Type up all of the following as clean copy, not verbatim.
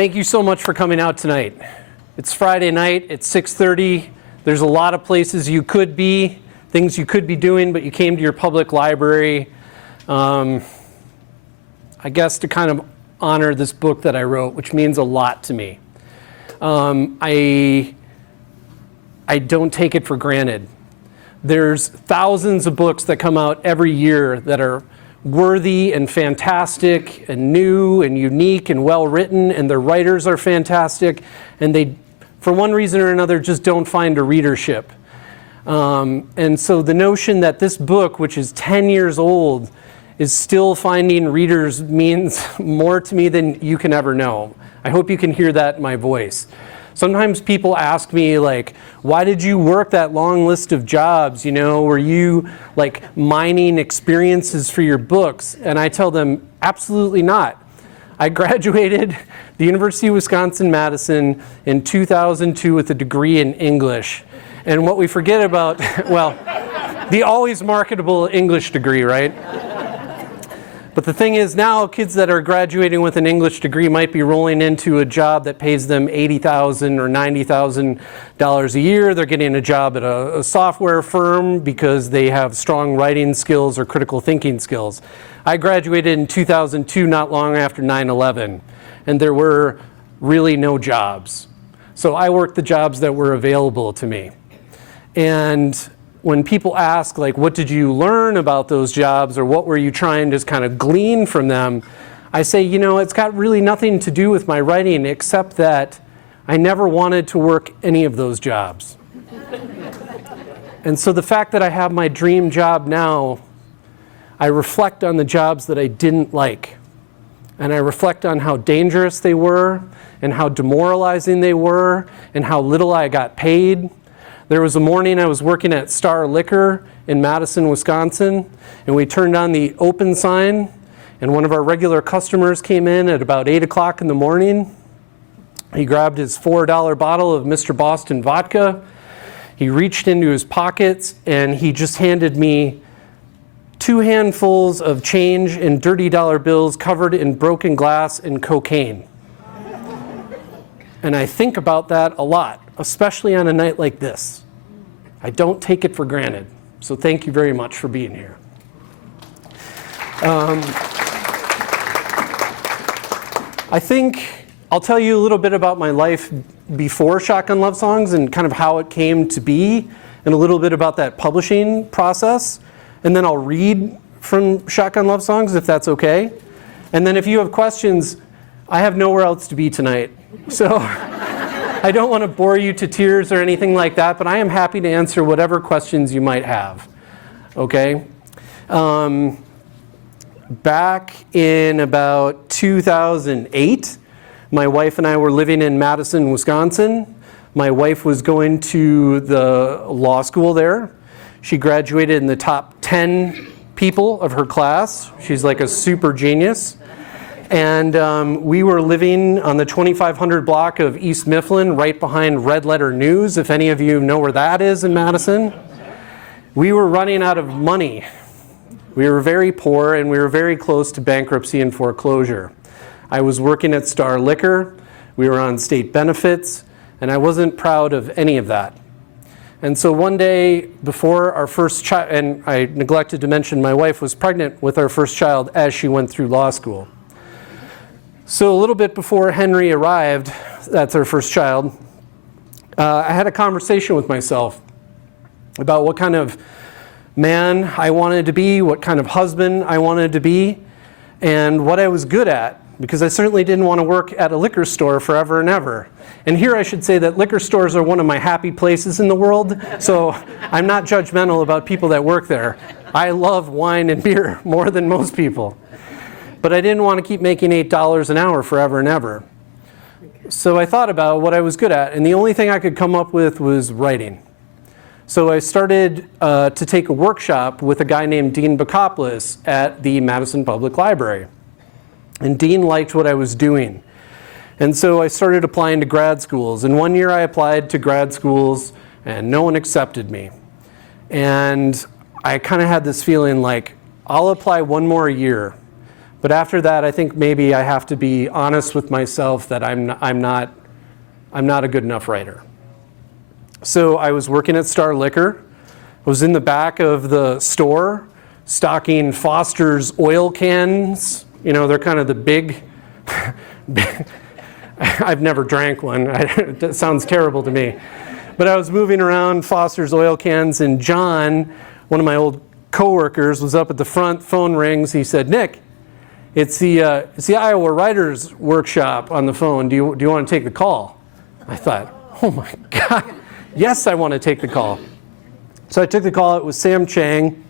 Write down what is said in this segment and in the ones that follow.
Thank you so much for coming out tonight. It's Friday night, it's 6:30. There's a lot of places you could be, things you could be doing, but you came to your public library, I guess to kind of honor this book that I wrote, which means a lot to me. I don't take it for granted. There's thousands of books that come out every year that are worthy and fantastic and new and unique and well written, and their writers are fantastic, and they, for one reason or another, just don't find a readership. And so the notion that this book, which is 10 years old, is still finding readers means more to me than you can ever know. I hope you can hear that in my voice. Sometimes people ask me, like, why did you work that long list of jobs? You know, were you like mining experiences for your books? And I tell them, absolutely not. I graduated the University of Wisconsin-Madison in 2002 with a degree in English. And what we forget about, well, the always marketable English degree, right? But the thing is, now kids that are graduating with an English degree might be rolling into a job that pays them $80,000 or $90,000 a year. They're getting a job at a software firm because they have strong writing skills or critical thinking skills. I graduated in 2002, not long after 9/11, and there were really no jobs. So I worked the jobs that were available to me. And when people ask, like, what did you learn about those jobs, or what were you trying to kind of glean from them, I say, you know, it's got really nothing to do with my writing, except that I never wanted to work any of those jobs. And so the fact that I have my dream job now, I reflect on the jobs that I didn't like. And I reflect on how dangerous they were, and how demoralizing they were, and how little I got paid. There was a morning I was working at Star Liquor in Madison, Wisconsin, and we turned on the open sign, and one of our regular customers came in at about 8 o'clock in the morning. He grabbed his $4 bottle of Mr. Boston vodka. He reached into his pockets, and he just handed me 2 handfuls of change in dirty dollar bills covered in broken glass and cocaine. And I think about that a lot, especially on a night like this. I don't take it for granted. So thank you very much for being here. I think I'll tell you a little bit about my life before Shotgun Lovesongs and kind of how it came to be, and a little bit about that publishing process. And then I'll read from Shotgun Lovesongs, if that's okay. And then if you have questions, I have nowhere else to be tonight. So I don't want to bore you to tears or anything like that, but I am happy to answer whatever questions you might have. Okay? Back in about 2008, my wife and I were living in Madison, Wisconsin. My wife was going to the law school there. She graduated in the top 10 people of her class. She's like a super genius. And we were living on the 2500 block of East Mifflin, right behind Red Letter News, if any of you know where that is in Madison. We were running out of money. We were very poor, and we were very close to bankruptcy and foreclosure. I was working at Star Liquor. We were on state benefits, and I wasn't proud of any of that. And so one day before our first child, and I neglected to mention my wife was pregnant with our first child as she went through law school. So a little bit before Henry arrived, that's our first child, I had a conversation with myself about what kind of man I wanted to be, what kind of husband I wanted to be, and what I was good at, because I certainly didn't want to work at a liquor store forever and ever. And here I should say that liquor stores are one of my happy places in the world, so I'm not judgmental about people that work there. I love wine and beer more than most people. But I didn't want to keep making $8 an hour forever and ever. So I thought about what I was good at, and the only thing I could come up with was writing. So I started to take a workshop with a guy named Dean Bacopoulos at the Madison Public Library. And Dean liked what I was doing. And so I started applying to grad schools. And one year I applied to grad schools, and no one accepted me. And I kind of had this feeling like, I'll apply one more year. But after that, I think maybe I have to be honest with myself that I'm not a good enough writer. So I was working at Star Liquor. I was in the back of the store stocking Foster's oil cans. You know, they're kind of the big, I've never drank one. That sounds terrible to me. But I was moving around Foster's oil cans, and John, one of my old coworkers, was up at the front. Phone rings. He said, "Nick, it's the Iowa Writers Workshop on the phone. Do you want to take the call?" I thought, oh my God, yes, I want to take the call. So I took the call. It was Sam Chang,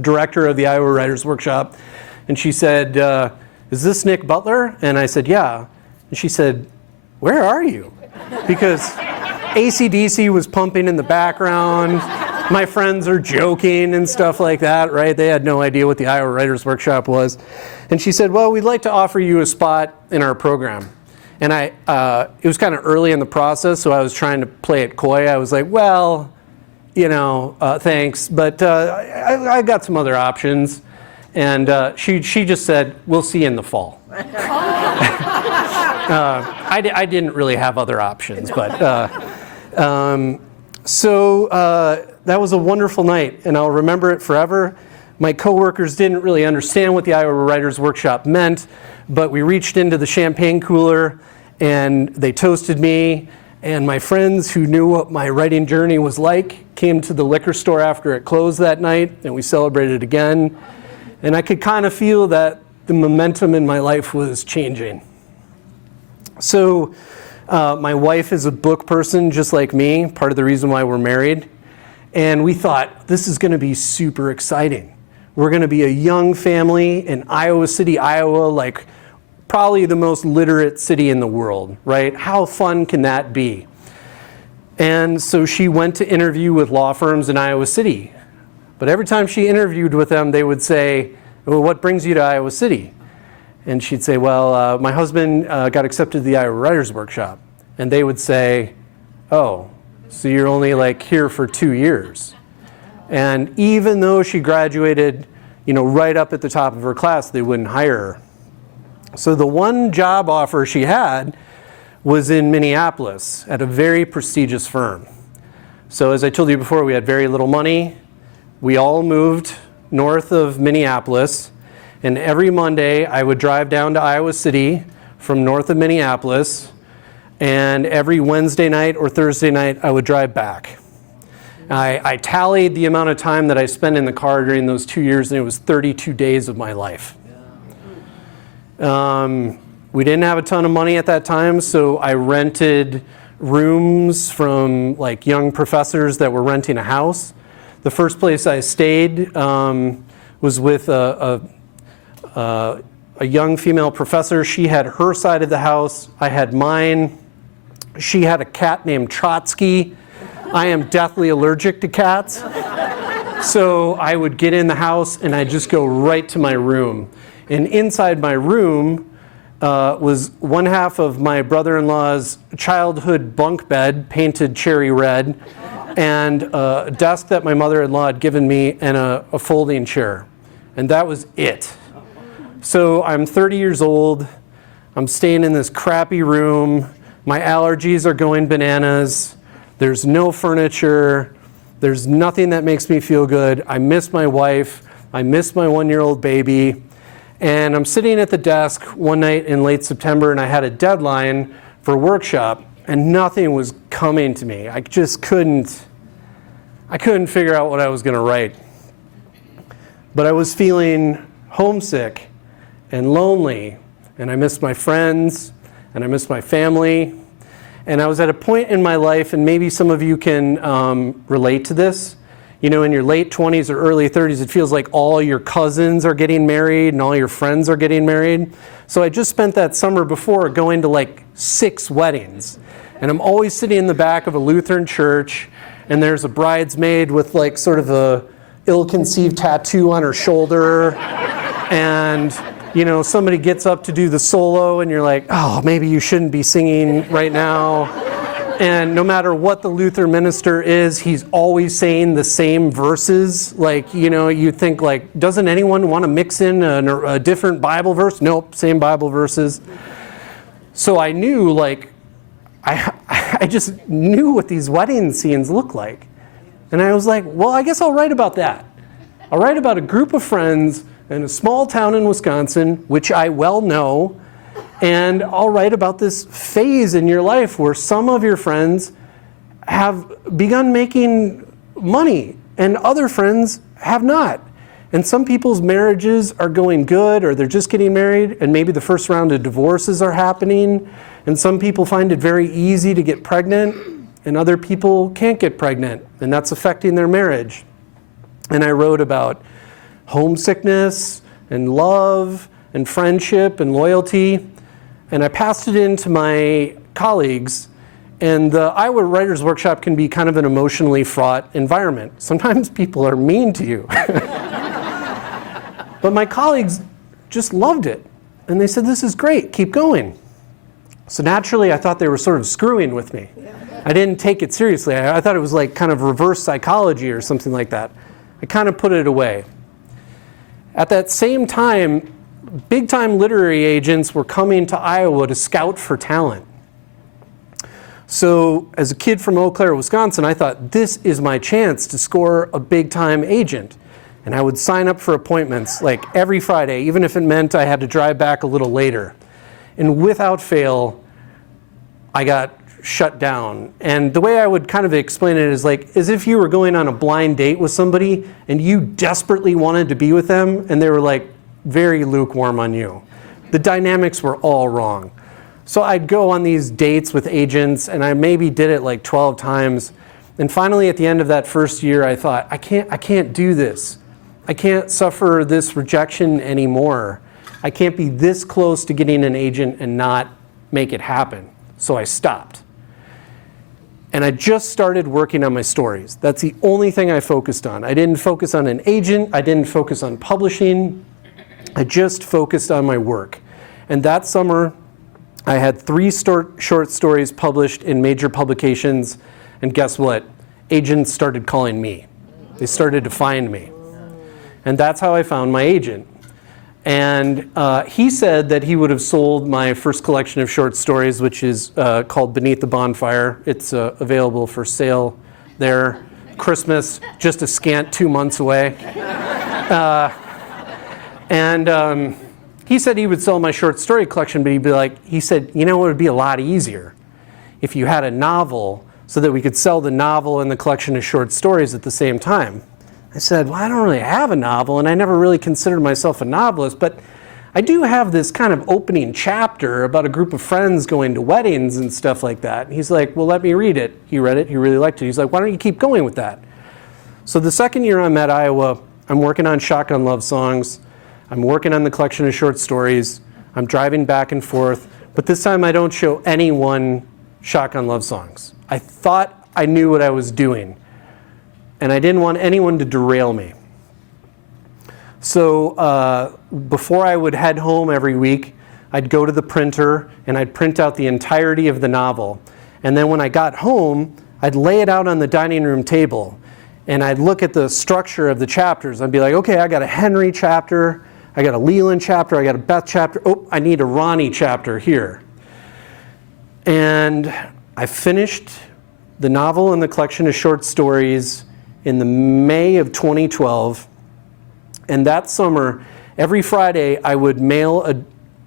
director of the Iowa Writers Workshop. And she said, "Is this Nick Butler?" And I said, "Yeah." And she said, "Where are you?" Because AC/DC was pumping in the background. My friends are joking and stuff like that, right? They had no idea what the Iowa Writers Workshop was. And she said, "Well, we'd like to offer you a spot in our program." And it was kind of early in the process, so I was trying to play it coy. I was like, "Well, you know, thanks, but I got some other options." And she just said, "We'll see you in the fall." I didn't really have other options, but so that was a wonderful night, and I'll remember it forever. My coworkers didn't really understand what the Iowa Writers Workshop meant, but we reached into the champagne cooler and they toasted me, and my friends who knew what my writing journey was like came to the liquor store after it closed that night, and we celebrated again. And I could kind of feel that the momentum in my life was changing. So my wife is a book person just like me, part of the reason why we're married. And we thought, this is going to be super exciting. We're going to be a young family in Iowa City, Iowa, like probably the most literate city in the world, right? How fun can that be? And so she went to interview with law firms in Iowa City. But every time she interviewed with them, they would say, "Well, what brings you to Iowa City?" And she'd say, "Well, my husband got accepted to the Iowa Writers Workshop." And they would say, "Oh, so you're only like here for 2 years." And even though she graduated, you know, right up at the top of her class, they wouldn't hire her. So the one job offer she had was in Minneapolis at a very prestigious firm. So as I told you before, we had very little money. We all moved north of Minneapolis, and every Monday I would drive down to Iowa City from north of Minneapolis, and every Wednesday night or Thursday night I would drive back. I tallied the amount of time that I spent in the car during those 2 years, and it was 32 days of my life. We didn't have a ton of money at that time, so I rented rooms from like young professors that were renting a house. The first place I stayed was with a young female professor. She had her side of the house. I had mine. She had a cat named Trotsky. I am deathly allergic to cats. So I would get in the house and I'd just go right to my room. And inside my room was one half of my brother-in-law's childhood bunk bed, painted cherry red, and a desk that my mother-in-law had given me, and a folding chair. And that was it. So I'm 30 years old. I'm staying in this crappy room. My allergies are going bananas. There's no furniture. There's nothing that makes me feel good. I miss my wife. I miss my 1-year-old baby. And I'm sitting at the desk one night in late September, and I had a deadline for a workshop, and nothing was coming to me. I just couldn't figure out what I was going to write. But I was feeling homesick and lonely, and I missed my friends, and I missed my family. And I was at a point in my life, and maybe some of you can relate to this. You know, in your late 20s or early 30s, it feels like all your cousins are getting married and all your friends are getting married. So I just spent that summer before going to like 6 weddings. And I'm always sitting in the back of a Lutheran church, and there's a bridesmaid with like sort of a ill-conceived tattoo on her shoulder. And, you know, somebody gets up to do the solo, and you're like, oh, maybe you shouldn't be singing right now. And no matter what the Lutheran minister is, he's always saying the same verses. Like, you think like, doesn't anyone want to mix in a different Bible verse? Nope, same Bible verses. So I knew, like, I just knew what these wedding scenes look like. And I was like, well, I guess I'll write about that. I'll write about a group of friends in a small town in Wisconsin, which I well know, and I'll write about this phase in your life where some of your friends have begun making money and other friends have not. And some people's marriages are going good, or they're just getting married, and maybe the first round of divorces are happening. And some people find it very easy to get pregnant, and other people can't get pregnant, and that's affecting their marriage. And I wrote about homesickness and love and friendship and loyalty. And I passed it in to my colleagues. And the Iowa Writers Workshop can be kind of an emotionally fraught environment. Sometimes people are mean to you. But my colleagues just loved it. And they said, this is great, keep going. So naturally, I thought they were sort of screwing with me. I didn't take it seriously. I thought it was like kind of reverse psychology or something like that. I kind of put it away. At that same time, big-time literary agents were coming to Iowa to scout for talent. So as a kid from Eau Claire, Wisconsin, I thought, this is my chance to score a big-time agent. And I would sign up for appointments like every Friday, even if it meant I had to drive back a little later. And without fail, I got shut down. And the way I would kind of explain it is like as if you were going on a blind date with somebody and you desperately wanted to be with them and they were like very lukewarm on you. The dynamics were all wrong. So I'd go on these dates with agents, and I maybe did it like 12 times. And finally at the end of that first year, I thought, I can't do this. I can't suffer this rejection anymore. I can't be this close to getting an agent and not make it happen. So I stopped. And I just started working on my stories. That's the only thing I focused on. I didn't focus on an agent. I didn't focus on publishing. I just focused on my work. And that summer, I had 3 short stories published in major publications. And guess what? Agents started calling me. They started to find me. And that's how I found my agent. And he said that he would have sold my first collection of short stories, which is called Beneath the Bonfire. It's available for sale there. Christmas, just a scant 2 months away. He said he would sell my short story collection, but he'd be like, he said, you know, it would be a lot easier if you had a novel so that we could sell the novel and the collection of short stories at the same time. I said, well, I don't really have a novel, and I never really considered myself a novelist, but I do have this kind of opening chapter about a group of friends going to weddings and stuff like that. And he's like, well, let me read it. He read it. He really liked it. He's like, why don't you keep going with that? So the second year I'm at Iowa, I'm working on Shotgun Lovesongs. I'm working on the collection of short stories. I'm driving back and forth. But this time I don't show anyone Shotgun Lovesongs. I thought I knew what I was doing. And I didn't want anyone to derail me. So before I would head home every week, I'd go to the printer and I'd print out the entirety of the novel. And then when I got home, I'd lay it out on the dining room table. And I'd look at the structure of the chapters. I'd be like, okay, I got a Henry chapter, I got a Leland chapter, I got a Beth chapter. Oh, I need a Ronnie chapter here. And I finished the novel and the collection of short stories in the May of 2012, and that summer, every Friday, I would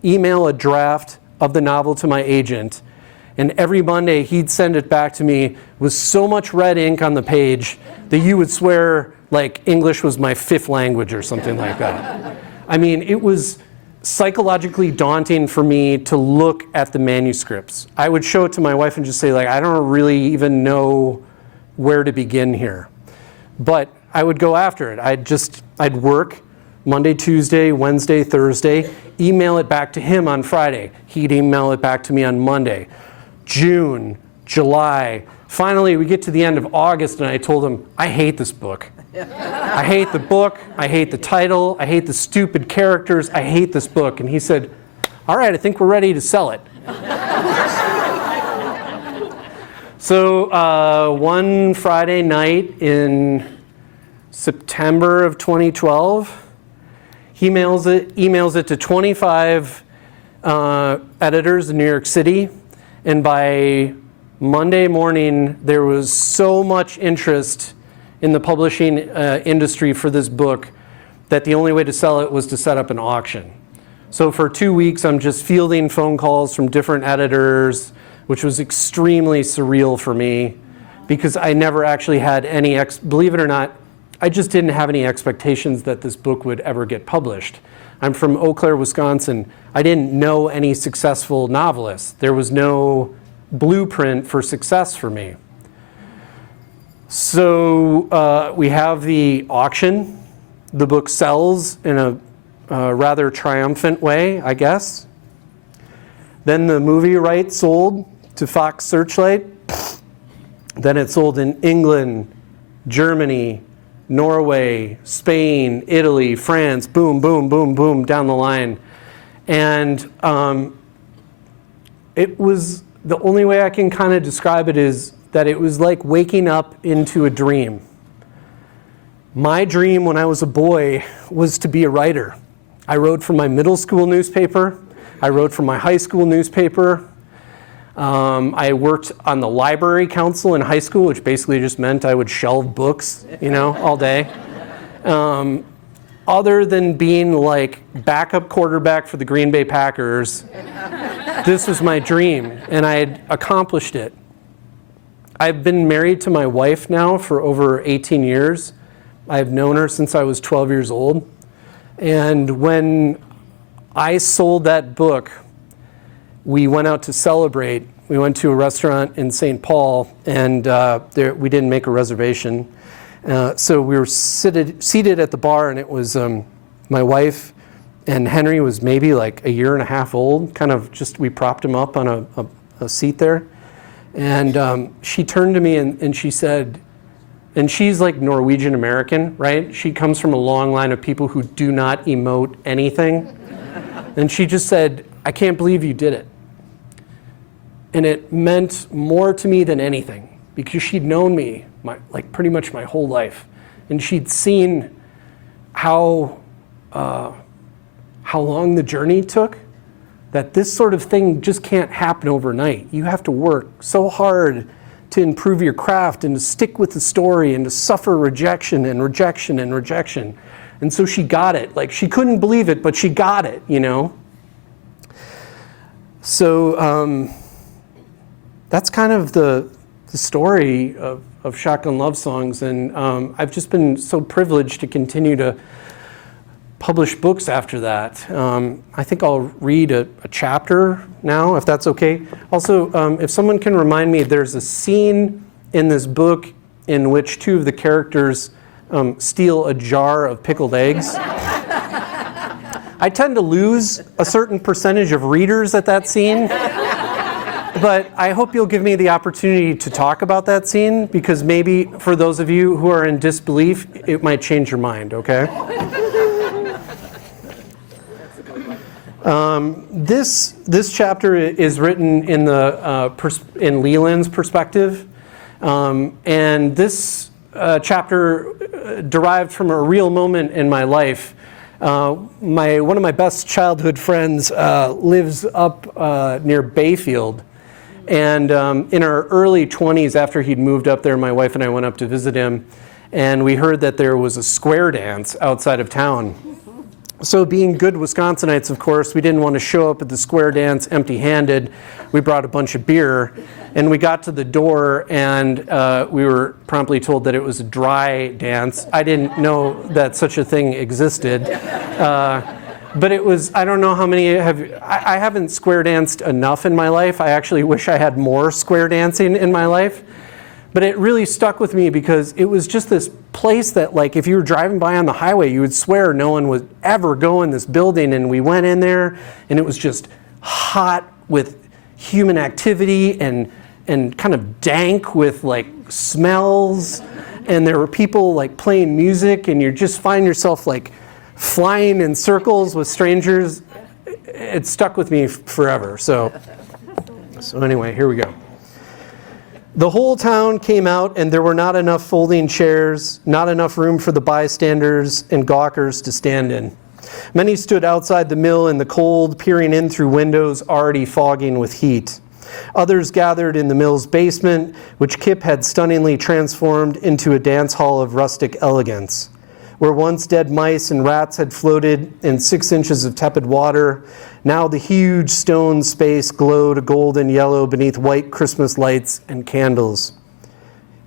email a draft of the novel to my agent, and every Monday he'd send it back to me with so much red ink on the page that you would swear like English was my 5th language or something like that. I mean, it was psychologically daunting for me to look at the manuscripts. I would show it to my wife and just say, like, I don't really even know where to begin here. But I would go after it. I'd work Monday, Tuesday, Wednesday, Thursday, email it back to him on Friday. He'd email it back to me on Monday. June, July. Finally, we get to the end of August, and I told him, I hate this book. I hate the book. I hate the title. I hate the stupid characters. I hate this book. And he said, all right, I think we're ready to sell it. So one Friday night in September of 2012, he emails it to 25 editors in New York City, and by Monday morning there was so much interest in the publishing industry for this book that the only way to sell it was to set up an auction. So for 2 weeks I'm just fielding phone calls from different editors, which was extremely surreal for me because I never actually had any, believe it or not, I just didn't have any expectations that this book would ever get published. I'm from Eau Claire, Wisconsin. I didn't know any successful novelists. There was no blueprint for success for me. So we have the auction. The book sells in a rather triumphant way, I guess. Then the movie rights sold to Fox Searchlight. Then it sold in England, Germany, Norway, Spain, Italy, France, boom, boom, boom, boom, down the line. And it was, the only way I can kind of describe it is that it was like waking up into a dream. My dream when I was a boy was to be a writer. I wrote for my middle school newspaper. I wrote for my high school newspaper. I worked on the library council in high school, which basically just meant I would shelve books, all day. Other than being like backup quarterback for the Green Bay Packers, this was my dream, and I had accomplished it. I've been married to my wife now for over 18 years. I've known her since I was 12 years old. And when I sold that book, we went out to celebrate. We went to a restaurant in St. Paul, and we didn't make a reservation. So we were seated at the bar, and it was my wife, and Henry was maybe like a year and a half old. Kind of just, we propped him up on a seat there. And she turned to me and she said, and she's like Norwegian American, right? She comes from a long line of people who do not emote anything. And she just said, "I can't believe you did it." And it meant more to me than anything because she'd known me pretty much my whole life. And she'd seen how long the journey took, that this sort of thing just can't happen overnight. You have to work so hard to improve your craft and to stick with the story and to suffer rejection and rejection and rejection. And so she got it. Like, she couldn't believe it, but she got it, So that's kind of the story of Shotgun Lovesongs. And I've just been so privileged to continue to publish books after that. I think I'll read a chapter now, if that's okay. Also, if someone can remind me, there's a scene in this book in which two of the characters steal a jar of pickled eggs. I tend to lose a certain percentage of readers at that scene, but I hope you'll give me the opportunity to talk about that scene, because maybe for those of you who are in disbelief, it might change your mind, okay? This chapter is written in in Leland's perspective, and this chapter derived from a real moment in my life. One of my best childhood friends lives up near Bayfield, and in our early 20s, after he'd moved up there, my wife and I went up to visit him, and we heard that there was a square dance outside of town. So being good Wisconsinites, of course, we didn't want to show up at the square dance empty-handed. We brought a bunch of beer, and we got to the door, and we were promptly told that it was a dry dance. I didn't know that such a thing existed. But it was, I don't know how many I haven't square danced enough in my life. I actually wish I had more square dancing in my life. But it really stuck with me because it was just this place that, like, if you were driving by on the highway, you would swear no one would ever go in this building. And we went in there, and it was just hot with human activity and kind of dank with, like, smells. And there were people, like, playing music, and you just find yourself, like, flying in circles with strangers. It stuck with me forever. So anyway, here we go. The whole town came out, and there were not enough folding chairs, not enough room for the bystanders and gawkers to stand in. Many stood outside the mill in the cold, peering in through windows already fogging with heat. Others gathered in the mill's basement, which Kip had stunningly transformed into a dance hall of rustic elegance. Where once dead mice and rats had floated in 6 inches of tepid water, now the huge stone space glowed a golden yellow beneath white Christmas lights and candles.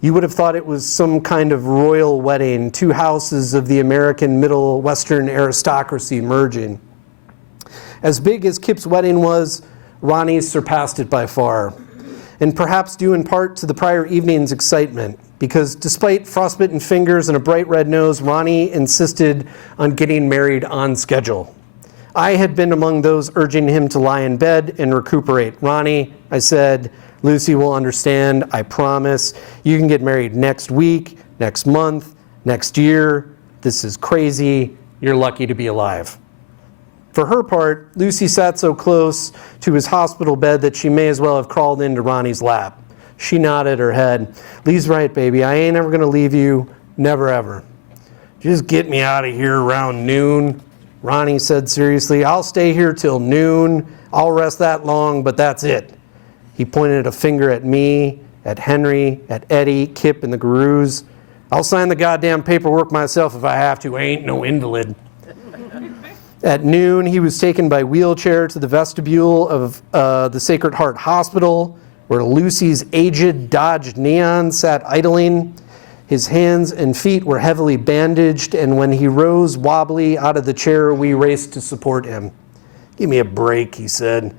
You would have thought it was some kind of royal wedding, 2 houses of the American Middle Western aristocracy merging. As big as Kip's wedding was, Ronnie's surpassed it by far, and perhaps due in part to the prior evening's excitement, because despite frostbitten fingers and a bright red nose, Ronnie insisted on getting married on schedule. I had been among those urging him to lie in bed and recuperate. Ronnie, I said, Lucy will understand, I promise. You can get married next week, next month, next year. This is crazy. You're lucky to be alive. For her part, Lucy sat so close to his hospital bed that she may as well have crawled into Ronnie's lap. She nodded her head. Lee's right, baby. I ain't ever gonna leave you. Never, ever. Just get me out of here around noon, Ronnie said seriously. I'll stay here till noon. I'll rest that long, but that's it. He pointed a finger at me, at Henry, at Eddie, Kip, and the Gurus. I'll sign the goddamn paperwork myself if I have to. I ain't no invalid. At noon, he was taken by wheelchair to the vestibule of the Sacred Heart Hospital, where Lucy's aged Dodge Neon sat idling. His hands and feet were heavily bandaged, and when he rose wobbly out of the chair, we raced to support him. Give me a break, he said.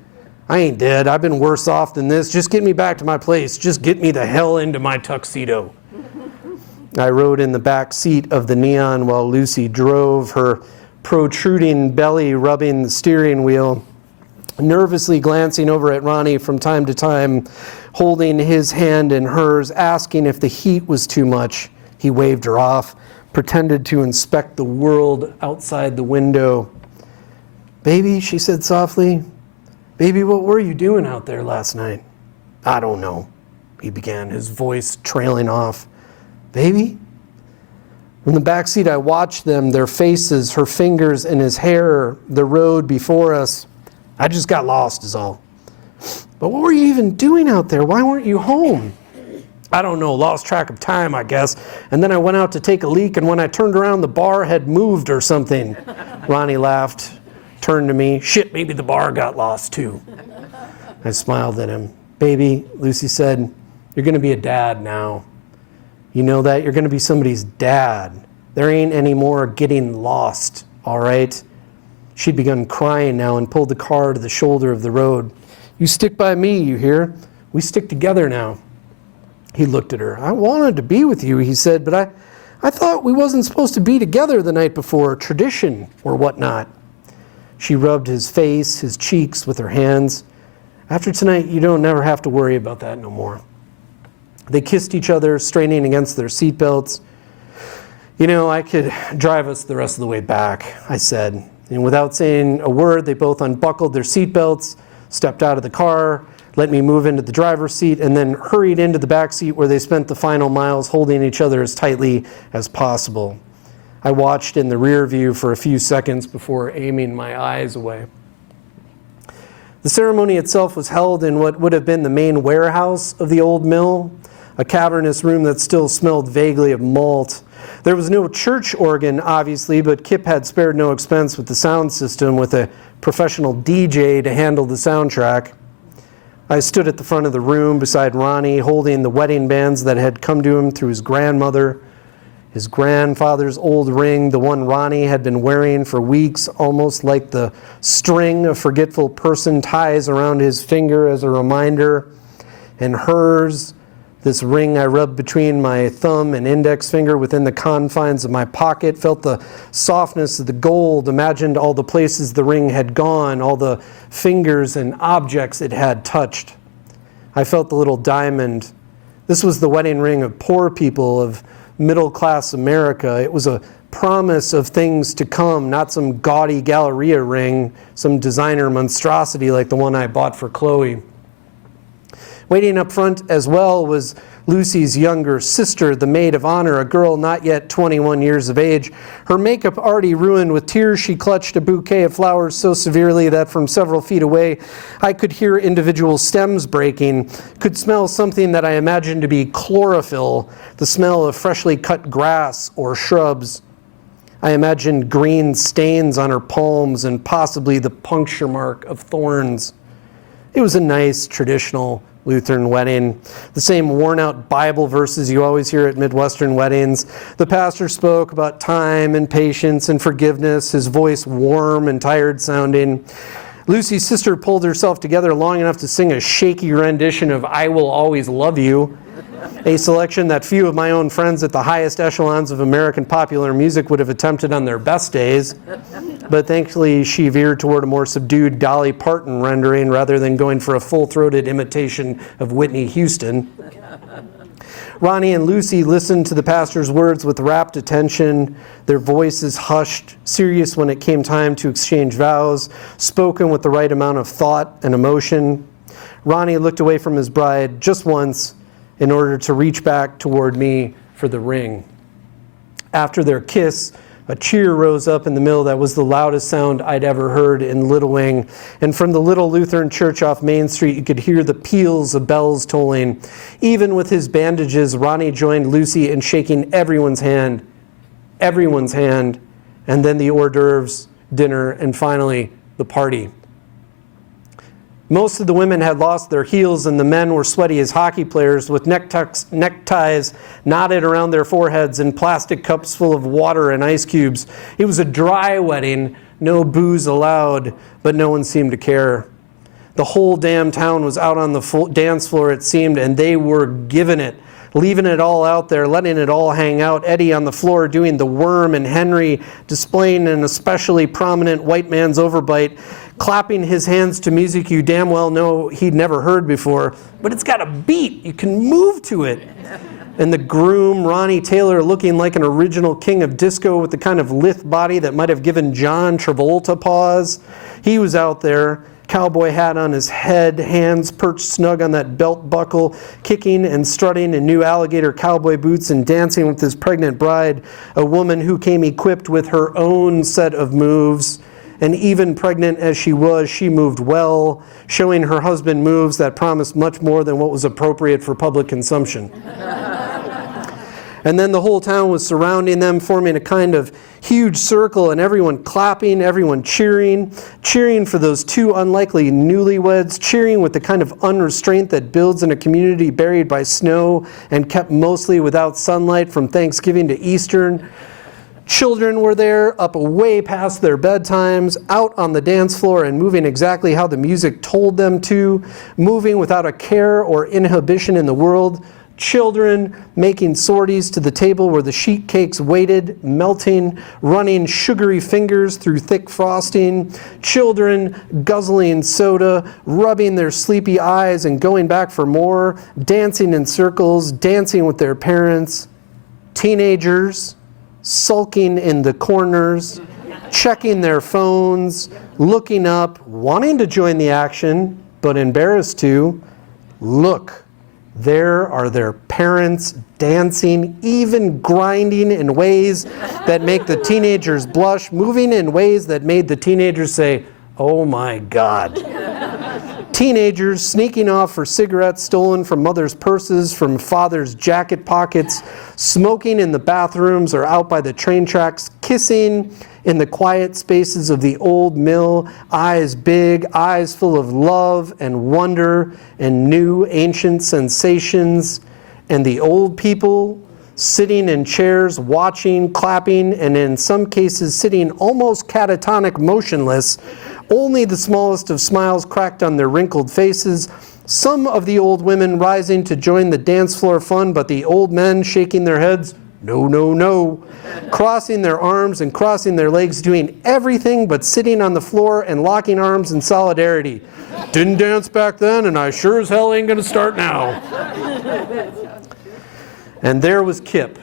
I ain't dead. I've been worse off than this. Just get me back to my place. Just get me the hell into my tuxedo. I rode in the back seat of the Neon while Lucy drove, her protruding belly rubbing the steering wheel, nervously glancing over at Ronnie from time to time, holding his hand in hers, asking if the heat was too much. He waved her off, pretended to inspect the world outside the window. Baby, she said softly, baby, what were you doing out there last night? I don't know, he began, his voice trailing off. Baby? From the back seat, I watched them, their faces, her fingers and his hair, the road before us. I just got lost is all. But what were you even doing out there? Why weren't you home? I don't know, lost track of time, I guess. And then I went out to take a leak, and when I turned around, the bar had moved or something. Ronnie laughed, turned to me. Shit, maybe the bar got lost too. I smiled at him. Baby, Lucy said, you're going to be a dad now. You know that? You're going to be somebody's dad. There ain't any more getting lost, all right? She'd begun crying now and pulled the car to the shoulder of the road. You stick by me, you hear? We stick together now. He looked at her. I wanted to be with you, he said, but I thought we wasn't supposed to be together the night before, tradition or whatnot. She rubbed his face, his cheeks with her hands. After tonight, you don't never have to worry about that no more. They kissed each other, straining against their seatbelts. You know, I could drive us the rest of the way back, I said. And without saying a word, they both unbuckled their seatbelts, stepped out of the car, let me move into the driver's seat, and then hurried into the back seat where they spent the final miles holding each other as tightly as possible. I watched in the rear view for a few seconds before aiming my eyes away. The ceremony itself was held in what would have been the main warehouse of the old mill, a cavernous room that still smelled vaguely of malt. There was no church organ, obviously, but Kip had spared no expense with the sound system, with a professional DJ to handle the soundtrack. I stood at the front of the room beside Ronnie, holding the wedding bands that had come to him through his grandmother, his grandfather's old ring, the one Ronnie had been wearing for weeks, almost like the string a forgetful person ties around his finger as a reminder, and hers, this ring I rubbed between my thumb and index finger within the confines of my pocket, felt the softness of the gold, imagined all the places the ring had gone, all the fingers and objects it had touched. I felt the little diamond. This was the wedding ring of poor people, of middle-class America. It was a promise of things to come, not some gaudy Galleria ring, some designer monstrosity like the one I bought for Chloe. Waiting up front as well was Lucy's younger sister, the maid of honor, a girl not yet 21 years of age. Her makeup already ruined, with tears she clutched a bouquet of flowers so severely that from several feet away I could hear individual stems breaking, could smell something that I imagined to be chlorophyll, the smell of freshly cut grass or shrubs. I imagined green stains on her palms and possibly the puncture mark of thorns. It was a nice, traditional Lutheran wedding. The same worn-out Bible verses you always hear at Midwestern weddings. The pastor spoke about time and patience and forgiveness, his voice warm and tired sounding. Lucy's sister pulled herself together long enough to sing a shaky rendition of I Will Always Love You, a selection that few of my own friends at the highest echelons of American popular music would have attempted on their best days. But thankfully, she veered toward a more subdued Dolly Parton rendering rather than going for a full-throated imitation of Whitney Houston. Ronnie and Lucy listened to the pastor's words with rapt attention, their voices hushed, serious when it came time to exchange vows, spoken with the right amount of thought and emotion. Ronnie looked away from his bride just once in order to reach back toward me for the ring. After their kiss, a cheer rose up in the middle that was the loudest sound I'd ever heard in Little Wing. And from the little Lutheran church off Main Street, you could hear the peals of bells tolling. Even with his bandages, Ronnie joined Lucy in shaking everyone's hand, and then the hors d'oeuvres, dinner, and finally the party. Most of the women had lost their heels, and the men were sweaty as hockey players with neckties knotted around their foreheads and plastic cups full of water and ice cubes. It was a dry wedding, no booze allowed, but no one seemed to care. The whole damn town was out on the dance floor, it seemed, and they were giving it, leaving it all out there, letting it all hang out. Eddie on the floor doing the worm, and Henry displaying an especially prominent white man's overbite, clapping his hands to music you damn well know he'd never heard before, but it's got a beat. You can move to it. And the groom, Ronnie Taylor, looking like an original king of disco with the kind of lithe body that might have given John Travolta pause. He was out there, cowboy hat on his head, hands perched snug on that belt buckle, kicking and strutting in new alligator cowboy boots and dancing with his pregnant bride, a woman who came equipped with her own set of moves. And even pregnant as she was, she moved well, showing her husband moves that promised much more than what was appropriate for public consumption. And then the whole town was surrounding them, forming a kind of huge circle, and everyone clapping, everyone cheering for those two unlikely newlyweds, cheering with the kind of unrestraint that builds in a community buried by snow and kept mostly without sunlight from Thanksgiving to Easter. Children were there, up way past their bedtimes, out on the dance floor and moving exactly how the music told them to, moving without a care or inhibition in the world. Children making sorties to the table where the sheet cakes waited, melting, running sugary fingers through thick frosting. Children guzzling soda, rubbing their sleepy eyes and going back for more, dancing in circles, dancing with their parents. Teenagers sulking in the corners, checking their phones, looking up, wanting to join the action, but embarrassed to. Look, there are their parents dancing, even grinding in ways that make the teenagers blush, moving in ways that made the teenagers say, "Oh my God." Teenagers sneaking off for cigarettes stolen from mothers' purses, from fathers' jacket pockets, smoking in the bathrooms or out by the train tracks, kissing in the quiet spaces of the old mill, eyes big, eyes full of love and wonder and new ancient sensations. And the old people sitting in chairs, watching, clapping, and in some cases sitting almost catatonic motionless, only the smallest of smiles cracked on their wrinkled faces. Some of the old women rising to join the dance floor fun, but the old men shaking their heads, no, no, no. Crossing their arms and crossing their legs, doing everything but sitting on the floor and locking arms in solidarity. Didn't dance back then, and I sure as hell ain't gonna start now. And there was Kip,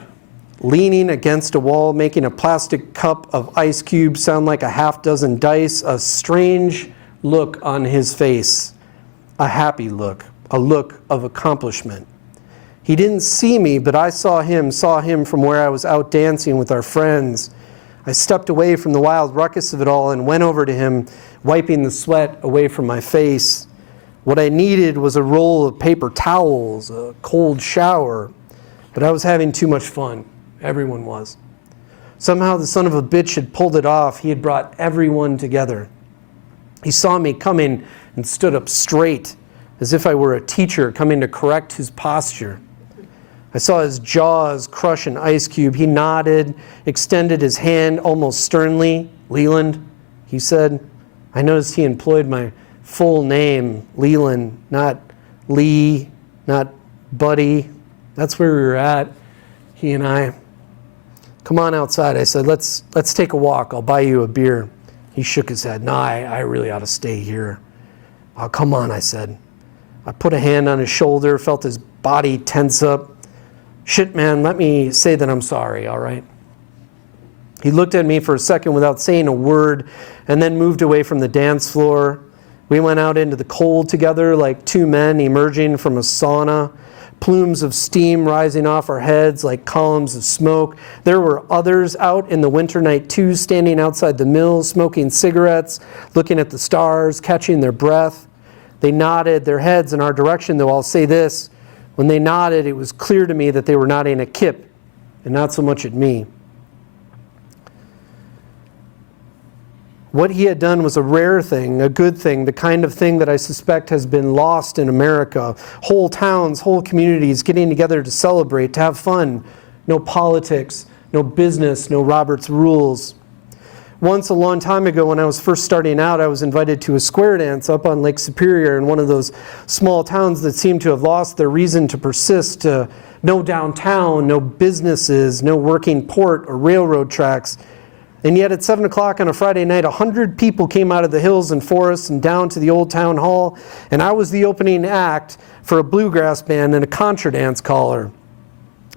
leaning against a wall, making a plastic cup of ice cubes sound like a half dozen dice, a strange look on his face, a happy look, a look of accomplishment. He didn't see me, but I saw him from where I was out dancing with our friends. I stepped away from the wild ruckus of it all and went over to him, wiping the sweat away from my face. What I needed was a roll of paper towels, a cold shower, but I was having too much fun. Everyone was. Somehow the son of a bitch had pulled it off. He had brought everyone together. He saw me coming and stood up straight, as if I were a teacher coming to correct his posture. I saw his jaws crush an ice cube. He nodded, extended his hand almost sternly. "Leland," he said. I noticed he employed my full name, Leland, not Lee, not Buddy. That's where we were at, he and I. "Come on outside," I said. Let's take a walk. I'll buy you a beer." He shook his head. "No, I really ought to stay here." "Oh, come on," I said. I put a hand on his shoulder, felt his body tense up. "Shit, man, let me say that I'm sorry, all right?" He looked at me for a second without saying a word and then moved away from the dance floor. We went out into the cold together like two men emerging from a sauna, plumes of steam rising off our heads like columns of smoke. There were others out in the winter night too, standing outside the mill, smoking cigarettes, looking at the stars, catching their breath. They nodded their heads in our direction, though I'll say this. When they nodded, it was clear to me that they were nodding at Kip and not so much at me. What he had done was a rare thing, a good thing, the kind of thing that I suspect has been lost in America. Whole towns, whole communities getting together to celebrate, to have fun. No politics, no business, no Robert's rules. Once, a long time ago, when I was first starting out, I was invited to a square dance up on Lake Superior in one of those small towns that seem to have lost their reason to persist. No downtown, no businesses, no working port or railroad tracks. And yet at 7 o'clock on a Friday night, 100 people came out of the hills and forests and down to the old town hall, and I was the opening act for a bluegrass band and a contra dance caller.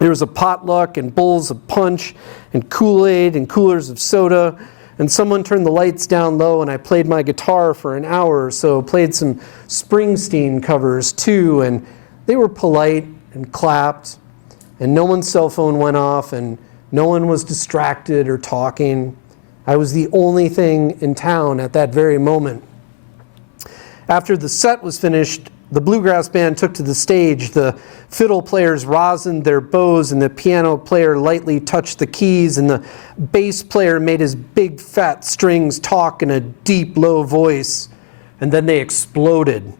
There was a potluck and bowls of punch and Kool-Aid and coolers of soda, and someone turned the lights down low, and I played my guitar for an hour or so, played some Springsteen covers too, and they were polite and clapped, and no one's cell phone went off, and no one was distracted or talking. I was the only thing in town at that very moment. After the set was finished, the bluegrass band took to the stage. The fiddle players rosined their bows, and the piano player lightly touched the keys, and the bass player made his big fat strings talk in a deep, low voice. And then they exploded.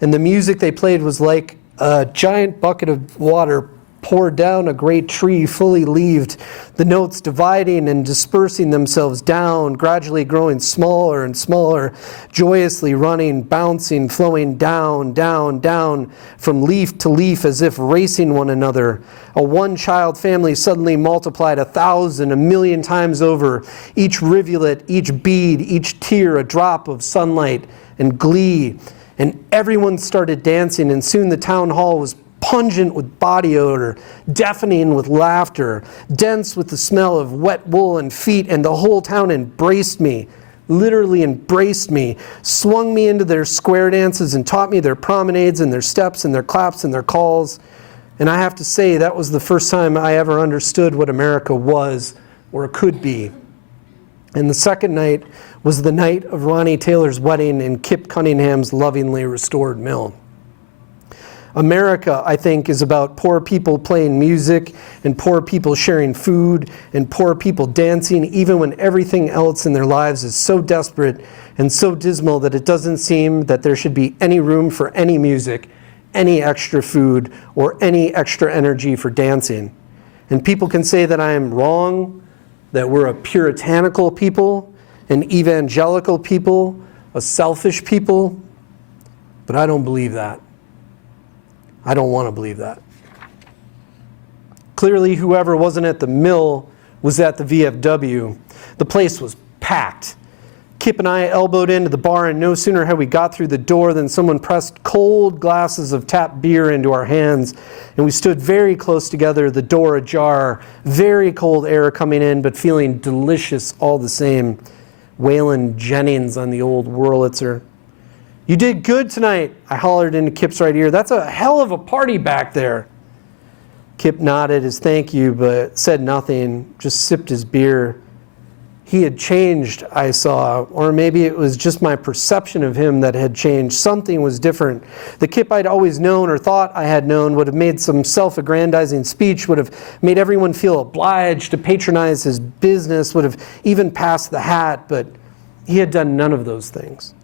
And the music they played was like a giant bucket of water poured down a great tree fully leaved, the notes dividing and dispersing themselves down, gradually growing smaller and smaller, joyously running, bouncing, flowing down, down, down, from leaf to leaf as if racing one another. A one-child family suddenly multiplied 1,000, 1,000,000 times over, each rivulet, each bead, each tear a drop of sunlight and glee. And everyone started dancing, and soon the town hall was pungent with body odor, deafening with laughter, dense with the smell of wet wool and feet, and the whole town embraced me, literally embraced me, swung me into their square dances and taught me their promenades and their steps and their claps and their calls. And I have to say, that was the first time I ever understood what America was or could be. And the second night was the night of Ronnie Taylor's wedding in Kip Cunningham's lovingly restored mill. America, I think, is about poor people playing music and poor people sharing food and poor people dancing, even when everything else in their lives is so desperate and so dismal that it doesn't seem that there should be any room for any music, any extra food, or any extra energy for dancing. And people can say that I am wrong, that we're a puritanical people, an evangelical people, a selfish people, but I don't believe that. I don't want to believe that. Clearly, whoever wasn't at the mill was at the VFW. The place was packed. Kip and I elbowed into the bar, and no sooner had we got through the door than someone pressed cold glasses of tap beer into our hands, and we stood very close together, the door ajar, very cold air coming in, but feeling delicious all the same. Waylon Jennings on the old Wurlitzer. You did good tonight, I hollered into Kip's right ear. That's a hell of a party back there. Kip nodded his thank you, but said nothing, just sipped his beer. He had changed, I saw, or maybe it was just my perception of him that had changed. Something was different. The Kip I'd always known or thought I had known would have made some self-aggrandizing speech, would have made everyone feel obliged to patronize his business, would have even passed the hat, but he had done none of those things.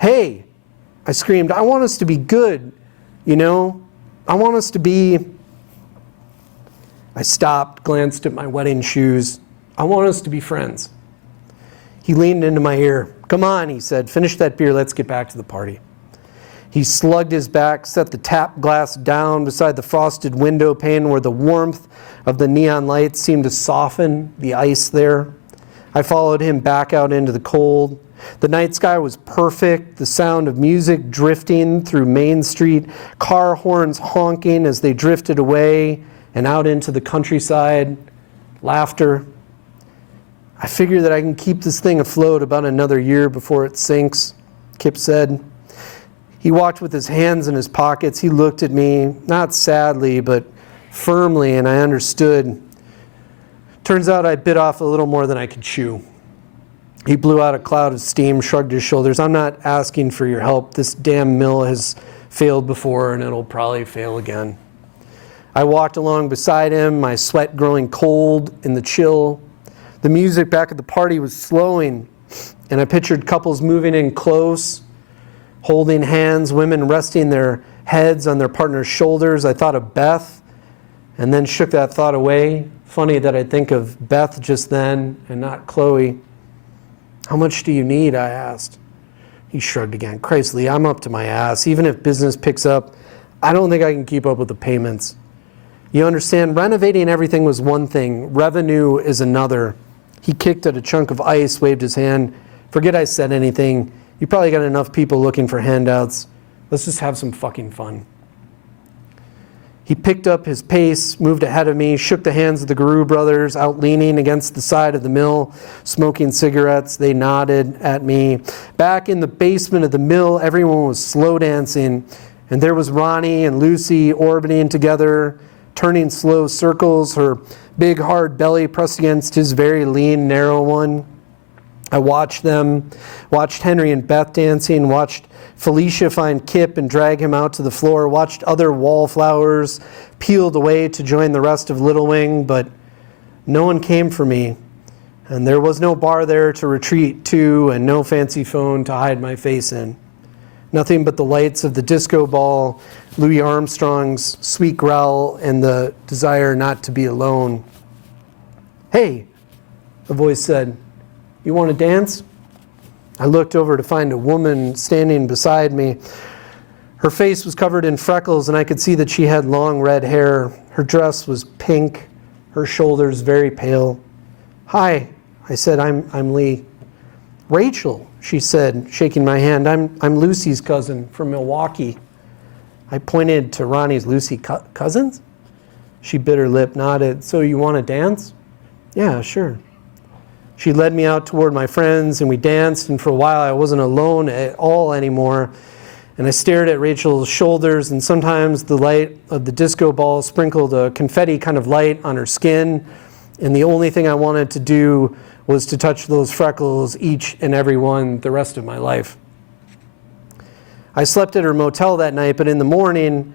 Hey, I screamed, I want us to be good, you know? I want us to be... I stopped, glanced at my wedding shoes. I want us to be friends. He leaned into my ear. Come on, he said, finish that beer, let's get back to the party. He slugged his back, set the tap glass down beside the frosted window pane where the warmth of the neon lights seemed to soften the ice there. I followed him back out into the cold. The night sky was perfect, the sound of music drifting through Main Street, car horns honking as they drifted away and out into the countryside, laughter. I figure that I can keep this thing afloat about another year before it sinks, Kip said. He walked with his hands in his pockets. He looked at me, not sadly, but firmly, and I understood. Turns out I bit off a little more than I could chew. He blew out a cloud of steam, shrugged his shoulders. I'm not asking for your help. This damn mill has failed before, and it'll probably fail again. I walked along beside him, my sweat growing cold in the chill. The music back at the party was slowing, and I pictured couples moving in close, holding hands, women resting their heads on their partner's shoulders. I thought of Beth, and then shook that thought away. Funny that I think of Beth just then, and not Chloe. How much do you need? I asked. He shrugged again. Christ, Lee, I'm up to my ass. Even if business picks up, I don't think I can keep up with the payments. You understand, renovating everything was one thing. Revenue is another. He kicked at a chunk of ice, waved his hand. Forget I said anything. You probably got enough people looking for handouts. Let's just have some fucking fun. He picked up his pace, moved ahead of me, shook the hands of the Guru brothers, out leaning against the side of the mill, smoking cigarettes. They nodded at me. Back in the basement of the mill, everyone was slow dancing, and there was Ronnie and Lucy orbiting together, turning slow circles, her big hard belly pressed against his very lean, narrow one. I watched them, watched Henry and Beth dancing, watched Felicia find Kip and drag him out to the floor, watched other wallflowers peeled away to join the rest of Little Wing, but no one came for me, and there was no bar there to retreat to and no fancy phone to hide my face in. Nothing but the lights of the disco ball, Louis Armstrong's sweet growl, and the desire not to be alone. Hey, a voice said, you want to dance? I looked over to find a woman standing beside me. Her face was covered in freckles, and I could see that she had long red hair. Her dress was pink, her shoulders very pale. Hi, I said, I'm Lee. Rachel, she said, shaking my hand. I'm Lucy's cousin from Milwaukee. I pointed to Ronnie's Lucy cousins. She bit her lip, nodded. So you want to dance? Yeah, sure. She led me out toward my friends, and we danced, and for a while I wasn't alone at all anymore. And I stared at Rachel's shoulders, and sometimes the light of the disco ball sprinkled a confetti kind of light on her skin, and the only thing I wanted to do was to touch those freckles, each and every one, the rest of my life. I slept at her motel that night, but in the morning,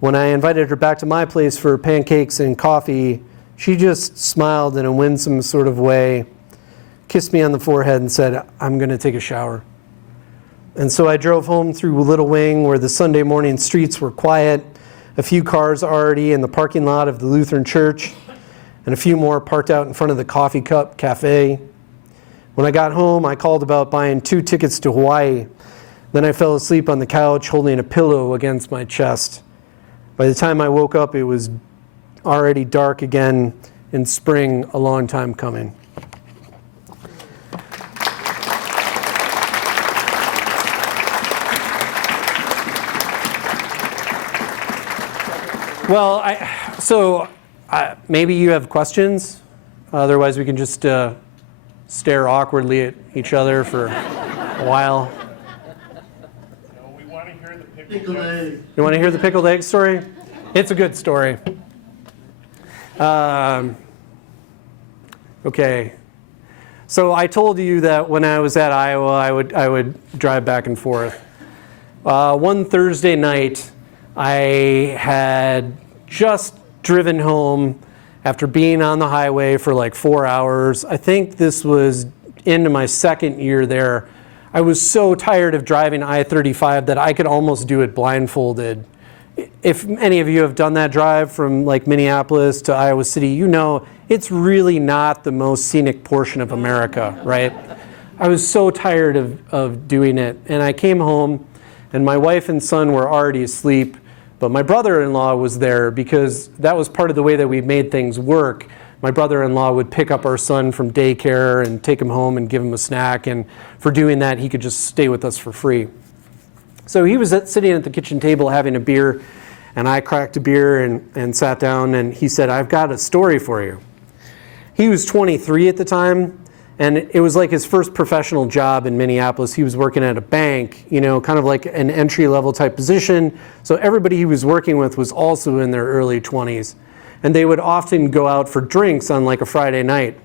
when I invited her back to my place for pancakes and coffee, she just smiled in a winsome sort of way, kissed me on the forehead and said, I'm going to take a shower. And so I drove home through Little Wing, where the Sunday morning streets were quiet, a few cars already in the parking lot of the Lutheran church, and a few more parked out in front of the Coffee Cup Cafe. When I got home, I called about buying 2 tickets to Hawaii. Then I fell asleep on the couch, holding a pillow against my chest. By the time I woke up, it was already dark again in spring, a long time coming. Well, maybe you have questions. Otherwise, we can just stare awkwardly at each other for a while. Pickled egg. You want to hear the pickled egg story? It's a good story. Okay. So I told you that when I was at Iowa, I would drive back and forth. One Thursday night, I had just driven home after being on the highway for like 4 hours. I think this was into my second year there. I was so tired of driving I-35 that I could almost do it blindfolded. If any of you have done that drive from like Minneapolis to Iowa City, you know it's really not the most scenic portion of America, right? I was so tired of doing it. And I came home and my wife and son were already asleep, but my brother-in-law was there because that was part of the way that we made things work. My brother-in-law would pick up our son from daycare and take him home and give him a snack, and for doing that, he could just stay with us for free. So he was sitting at the kitchen table having a beer, and I cracked a beer and sat down, and he said, "I've got a story for you." He was 23 at the time, and it was like his first professional job in Minneapolis. He was working at a bank, you know, kind of like an entry-level type position. So everybody he was working with was also in their early 20s. And they would often go out for drinks on like a Friday night.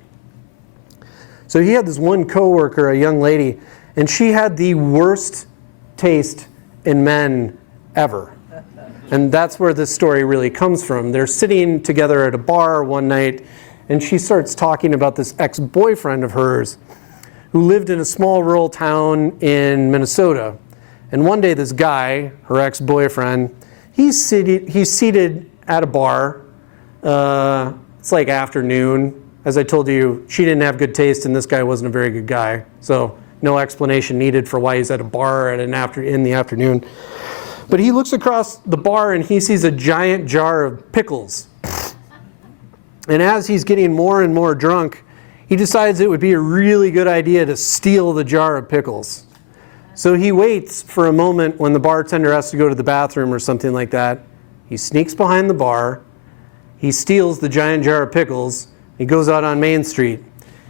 So he had this one coworker, a young lady, and she had the worst taste in men ever. And that's where this story really comes from. They're sitting together at a bar one night, and she starts talking about this ex-boyfriend of hers who lived in a small rural town in Minnesota. And one day this guy, her ex-boyfriend, he's seated at a bar. It's like afternoon. As I told you, she didn't have good taste and this guy wasn't a very good guy. So no explanation needed for why he's at a bar in the afternoon. But he looks across the bar and he sees a giant jar of pickles. And as he's getting more and more drunk, he decides it would be a really good idea to steal the jar of pickles. So he waits for a moment when the bartender has to go to the bathroom or something like that. He sneaks behind the bar. He steals the giant jar of pickles. He goes out on Main Street.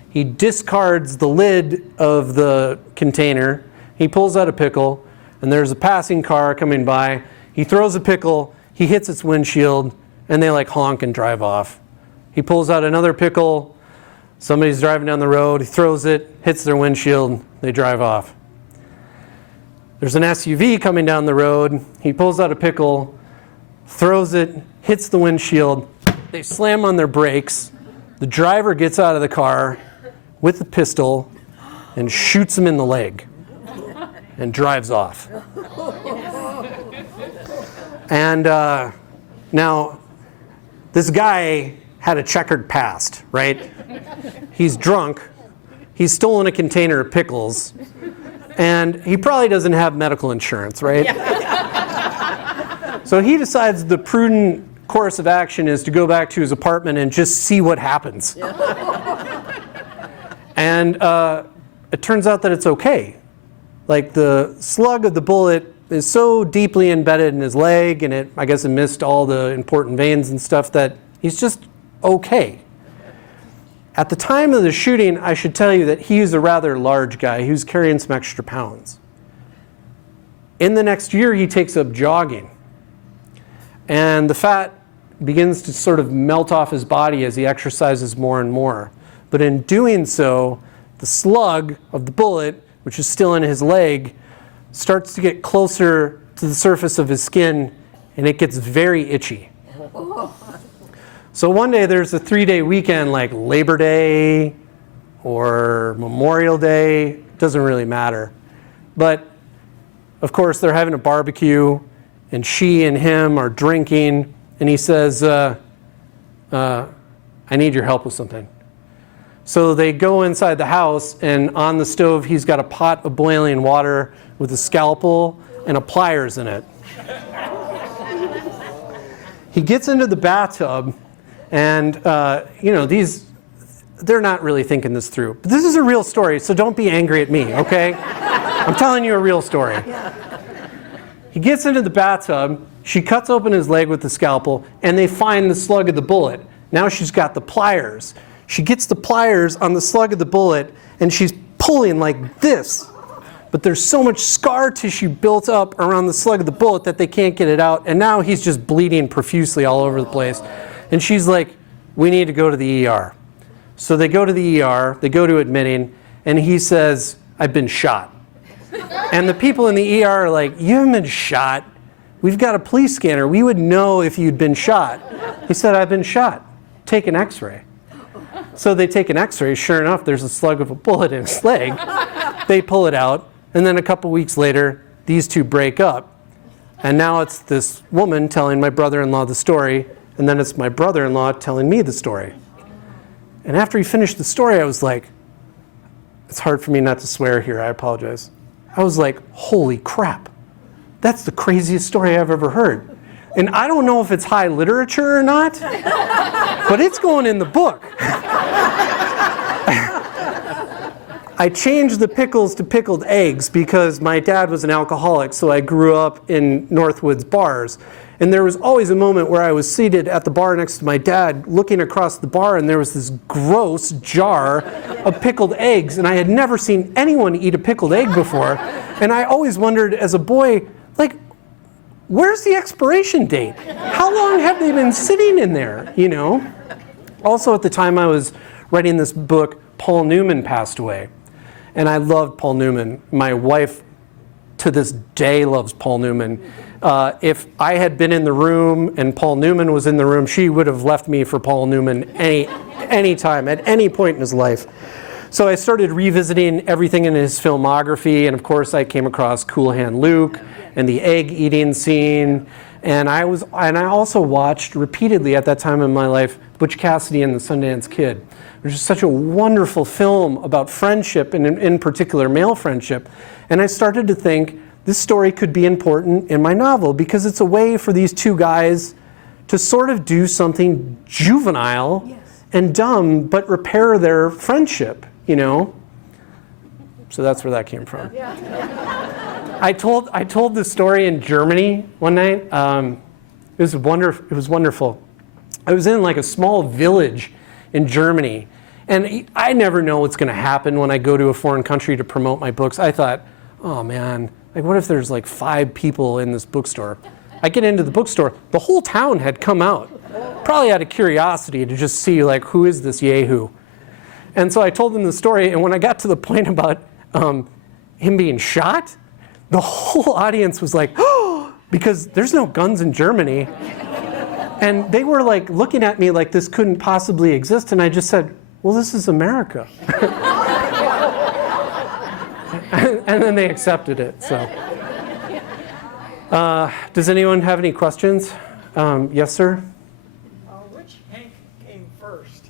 He discards the lid of the container. He pulls out a pickle, and there's a passing car coming by. He throws a pickle. He hits its windshield, and they like honk and drive off. He pulls out another pickle. Somebody's driving down the road. He throws it, hits their windshield. They drive off. There's an SUV coming down the road. He pulls out a pickle, throws it, hits the windshield. They slam on their brakes. The driver gets out of the car with a pistol and shoots him in the leg and drives off. And now, this guy had a checkered past, right? He's drunk. He's stolen a container of pickles. And he probably doesn't have medical insurance, right? So he decides the prudent course of action is to go back to his apartment and just see what happens. And it turns out that it's okay. Like the slug of the bullet is so deeply embedded in his leg, and I guess it missed all the important veins and stuff, that he's just okay. At the time of the shooting, I should tell you that he's a rather large guy. He was carrying some extra pounds. In the next year, he takes up jogging. And the fat begins to sort of melt off his body as he exercises more and more. But in doing so, the slug of the bullet, which is still in his leg, starts to get closer to the surface of his skin, and it gets very itchy. So one day there's a 3-day weekend, like Labor Day or Memorial Day, doesn't really matter. But of course they're having a barbecue, and she and him are drinking, and he says, I need your help with something. So they go inside the house, and on the stove he's got a pot of boiling water with a scalpel and a pliers in it. He gets into the bathtub, and they're not really thinking this through. But this is a real story, so don't be angry at me, okay? I'm telling you a real story. He gets into the bathtub, she cuts open his leg with the scalpel, and they find the slug of the bullet. Now she's got the pliers. She gets the pliers on the slug of the bullet, and she's pulling like this but there's so much scar tissue built up around the slug of the bullet that they can't get it out, and now he's just bleeding profusely all over the place. And she's like, we need to go to the ER. So they go to the ER, they go to admitting, and he says, I've been shot. And the people in the ER are like, you haven't been shot. We've got a police scanner. We would know if you'd been shot. He said, I've been shot. Take an x-ray. So they take an x-ray. Sure enough, there's a slug of a bullet in his leg. They pull it out. And then a couple weeks later, these two break up. And now it's this woman telling my brother-in-law the story. And then it's my brother-in-law telling me the story. And after he finished the story, I was like, it's hard for me not to swear here. I apologize. I was like, holy crap. That's the craziest story I've ever heard. And I don't know if it's high literature or not, but it's going in the book. I changed the pickles to pickled eggs because my dad was an alcoholic, so I grew up in Northwoods bars. And there was always a moment where I was seated at the bar next to my dad, looking across the bar, and there was this gross jar of pickled eggs. And I had never seen anyone eat a pickled egg before. And I always wondered as a boy, like, where's the expiration date? How long have they been sitting in there, you know? Also, at the time I was writing this book, Paul Newman passed away. And I loved Paul Newman. My wife, to this day, loves Paul Newman. If I had been in the room and Paul Newman was in the room, she would have left me for Paul Newman any time, at any point in his life. So I started revisiting everything in his filmography, and of course I came across Cool Hand Luke and the egg eating scene. And I also watched repeatedly at that time in my life Butch Cassidy and the Sundance Kid, which is such a wonderful film about friendship, and in particular male friendship. And I started to think this story could be important in my novel because it's a way for these two guys to sort of do something juvenile and dumb, but repair their friendship, you know? So that's where that came from. I told this story in Germany one night. It was wonderful. I was in like a small village in Germany, and I never know what's going to happen when I go to a foreign country to promote my books. I thought, oh man, like what if there's like 5 people in this bookstore? I get into the bookstore, the whole town had come out, probably out of curiosity to just see like who is this yahoo. And so I told them the story, and when I got to the point about him being shot, the whole audience was like, oh, because there's no guns in Germany. And they were like looking at me like this couldn't possibly exist, and I just said, well, this is America. And then they accepted it, so. Does anyone have any questions? Yes, sir? Which Hank came first?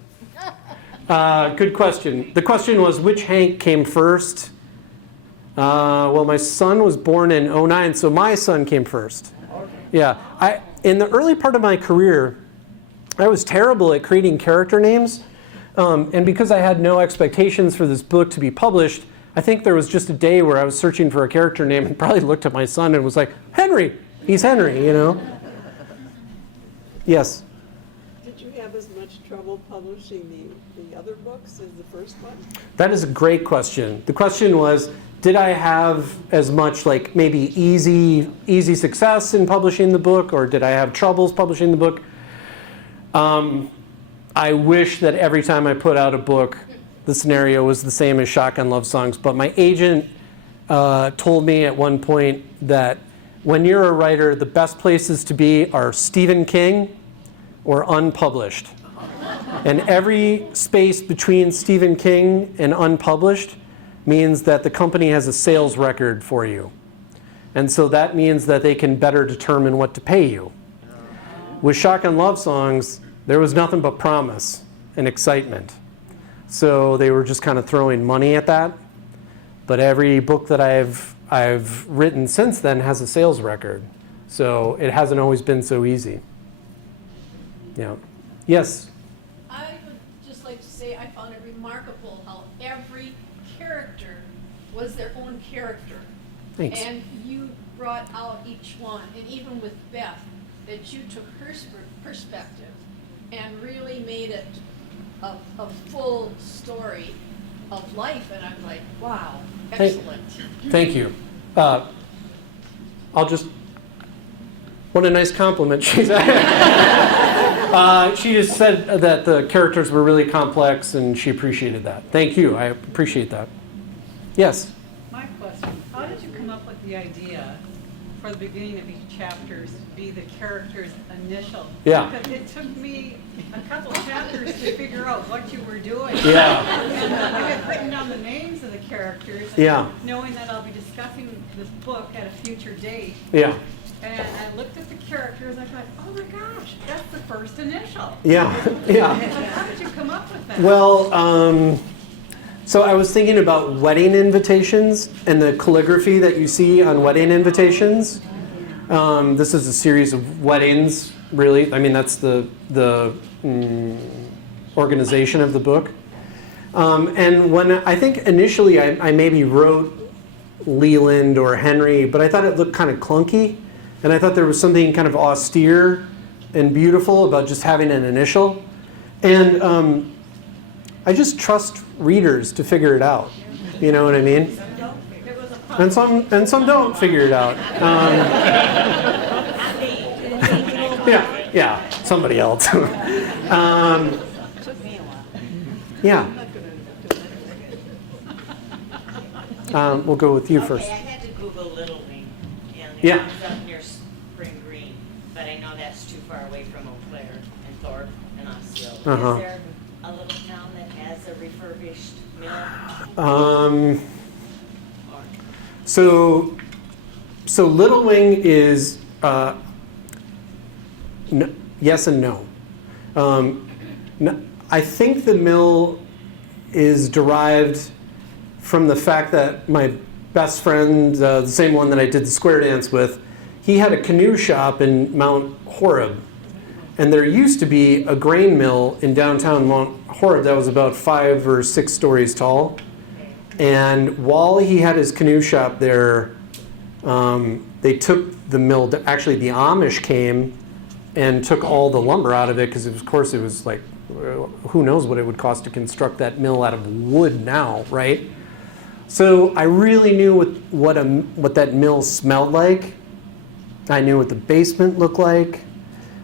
Good question. The question was, which Hank came first? Well, my son was born in '09, so my son came first. Okay. Yeah. In the early part of my career, I was terrible at creating character names. And because I had no expectations for this book to be published, I think there was just a day where I was searching for a character name and probably looked at my son and was like, Henry, he's Henry, you know? Yes? Did you have as much trouble publishing the other books as the first one? That is a great question. The question was, did I have as much like maybe easy success in publishing the book, or did I have troubles publishing the book? I wish that every time I put out a book, the scenario was the same as Shotgun Lovesongs, but my agent told me at one point that when you're a writer, the best places to be are Stephen King or unpublished. And every space between Stephen King and unpublished means that the company has a sales record for you. And so that means that they can better determine what to pay you. With Shotgun Lovesongs, there was nothing but promise and excitement. So they were just kind of throwing money at that. But every book that I've written since then has a sales record. So it hasn't always been so easy. Yeah. Yes? I would just like to say I found it remarkable how every character was their own character. Thanks. And you brought out each one, and even with Beth, that you took her perspective and really made it a full story. of life, and I'm like, wow, Thank- excellent. Thank you. I'll just, what a nice compliment. She just said that the characters were really complex and she appreciated that. Thank you, I appreciate that. Yes? My question, how did you come up with the idea for the beginning of each chapter to be the character's initial? Yeah. Because it took me a couple chapters to figure out what you were doing. Yeah. And I had written down the names of the characters, Yeah. knowing that I'll be discussing this book at a future date. Yeah. And I looked at the characters, I thought, oh my gosh, that's the first initial. Yeah, yeah. So how did you come up with that? Well, so I was thinking about wedding invitations and the calligraphy that you see on wedding invitations. This is a series of weddings, really. I mean, that's the organization of the book. And when I think initially I maybe wrote Leland or Henry, but I thought it looked kind of clunky. And I thought there was something kind of austere and beautiful about just having an initial. And I just trust readers to figure it out. You know what I mean? And some don't figure it out. Yeah, somebody else. Yeah. We'll go with you first. Okay, I had to Google Little Wing, and it Yeah. comes up near Spring Green, but I know that's too far away from Eau Claire and Thorpe and Osceola. Uh-huh. Is there a little town that has a refurbished mill? Or- So Little Wing is yes and no. I think the mill is derived from the fact that my best friend, the same one that I did the square dance with, he had a canoe shop in Mount Horeb. And there used to be a grain mill in downtown Mount Horeb that was about 5 or 6 stories tall. And while he had his canoe shop there, they took the mill, actually the Amish came and took all the lumber out of it because of course it was like, who knows what it would cost to construct that mill out of wood now, right? So I really knew what that mill smelled like. I knew what the basement looked like.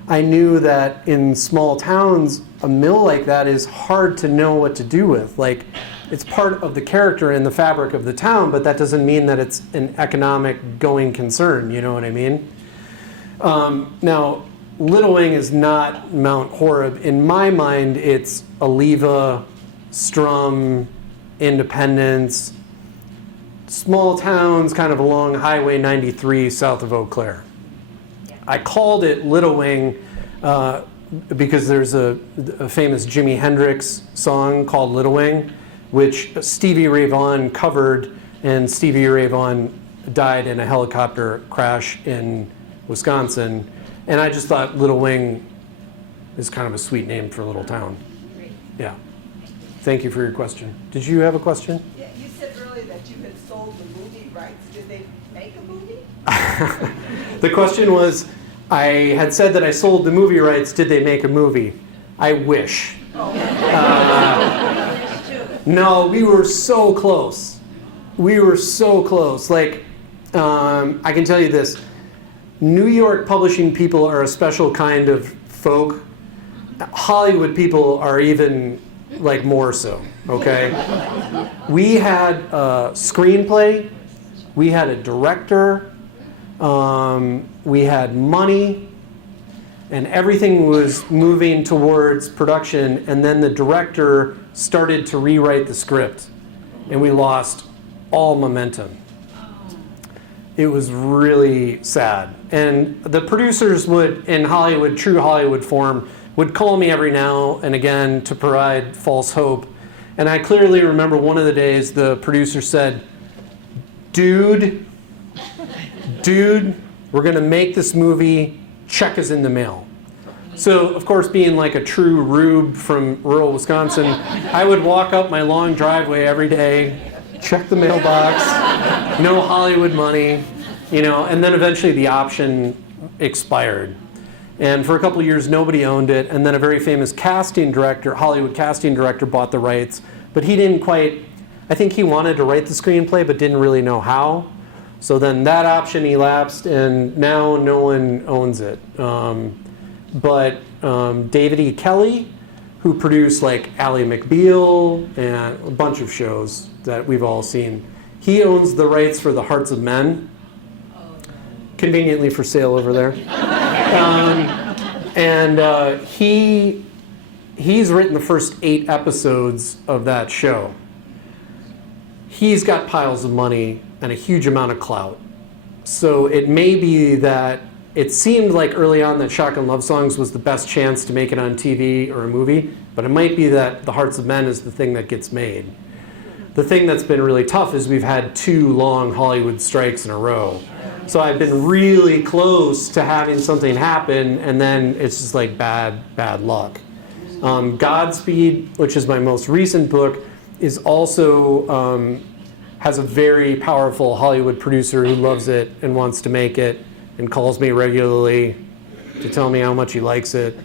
I knew that in small towns, a mill like that is hard to know what to do with. Like, it's part of the character and the fabric of the town, but that doesn't mean that it's an economic going concern, you know what I mean? Now, Little Wing is not Mount Horeb. In my mind, it's Oliva, Strum, Independence, small towns kind of along Highway 93 south of Eau Claire. I called it Little Wing because there's a famous Jimi Hendrix song called Little Wing, which Stevie Ray Vaughan covered, and Stevie Ray Vaughan died in a helicopter crash in Wisconsin. And I just thought Little Wing is kind of a sweet name for a little town. Yeah. Thank you for your question. Did you have a question? Yeah, you said earlier that you had sold the movie rights. Did they make a movie? The question was, I had said that I sold the movie rights. Did they make a movie? I wish. No, we were so close. We were so close. Like, I can tell you this. New York publishing people are a special kind of folk. Hollywood people are even like more so, okay? We had a screenplay, we had a director, we had money, and everything was moving towards production, and then the director started to rewrite the script, and we lost all momentum. It was really sad. And the producers would, in Hollywood, true Hollywood form, would call me every now and again to provide false hope. And I clearly remember one of the days the producer said, dude, we're gonna make this movie, check is in the mail. So, of course, being like a true rube from rural Wisconsin, I would walk up my long driveway every day, check the mailbox, no Hollywood money, you know, and then eventually the option expired. And for a couple of years, nobody owned it. And then a very famous casting director, Hollywood casting director, bought the rights. But he didn't quite I think he wanted to write the screenplay but didn't really know how. So then that option elapsed, and now no one owns it. But David E. Kelley, who produced like Ally McBeal and a bunch of shows that we've all seen, he owns the rights for The Hearts of Men, conveniently for sale over there. He's written the first 8 episodes of that show. He's got piles of money and a huge amount of clout. So it may be that it seemed like early on that Shotgun Lovesongs was the best chance to make it on TV or a movie, but it might be that The Hearts of Men is the thing that gets made. The thing that's been really tough is we've had 2 long Hollywood strikes in a row. So I've been really close to having something happen, and then it's just like bad luck. Godspeed, which is my most recent book, is also has a very powerful Hollywood producer who loves it and wants to make it and calls me regularly to tell me how much he likes it,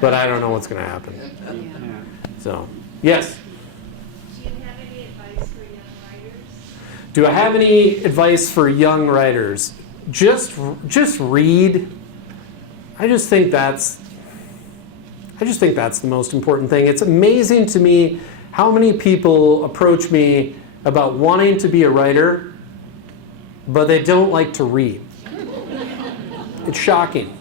but I don't know what's going to happen. So, yes? Do you have any advice for young writers? Do I have any advice for young writers? Just read. I just think that's the most important thing. It's amazing to me how many people approach me about wanting to be a writer, but they don't like to read. It's shocking.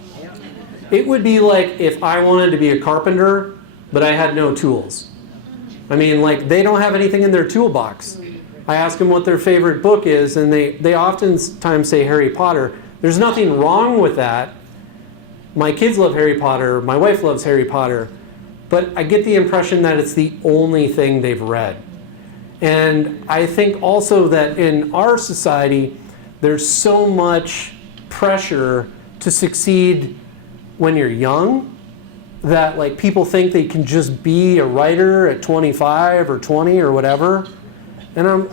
It would be like if I wanted to be a carpenter, but I had no tools. I mean, like, they don't have anything in their toolbox. I ask them what their favorite book is, and they oftentimes say Harry Potter. There's nothing wrong with that. My kids love Harry Potter. My wife loves Harry Potter. But I get the impression that it's the only thing they've read. And I think also that in our society, there's so much pressure to succeed when you're young that like people think they can just be a writer at 25 or 20 or whatever. And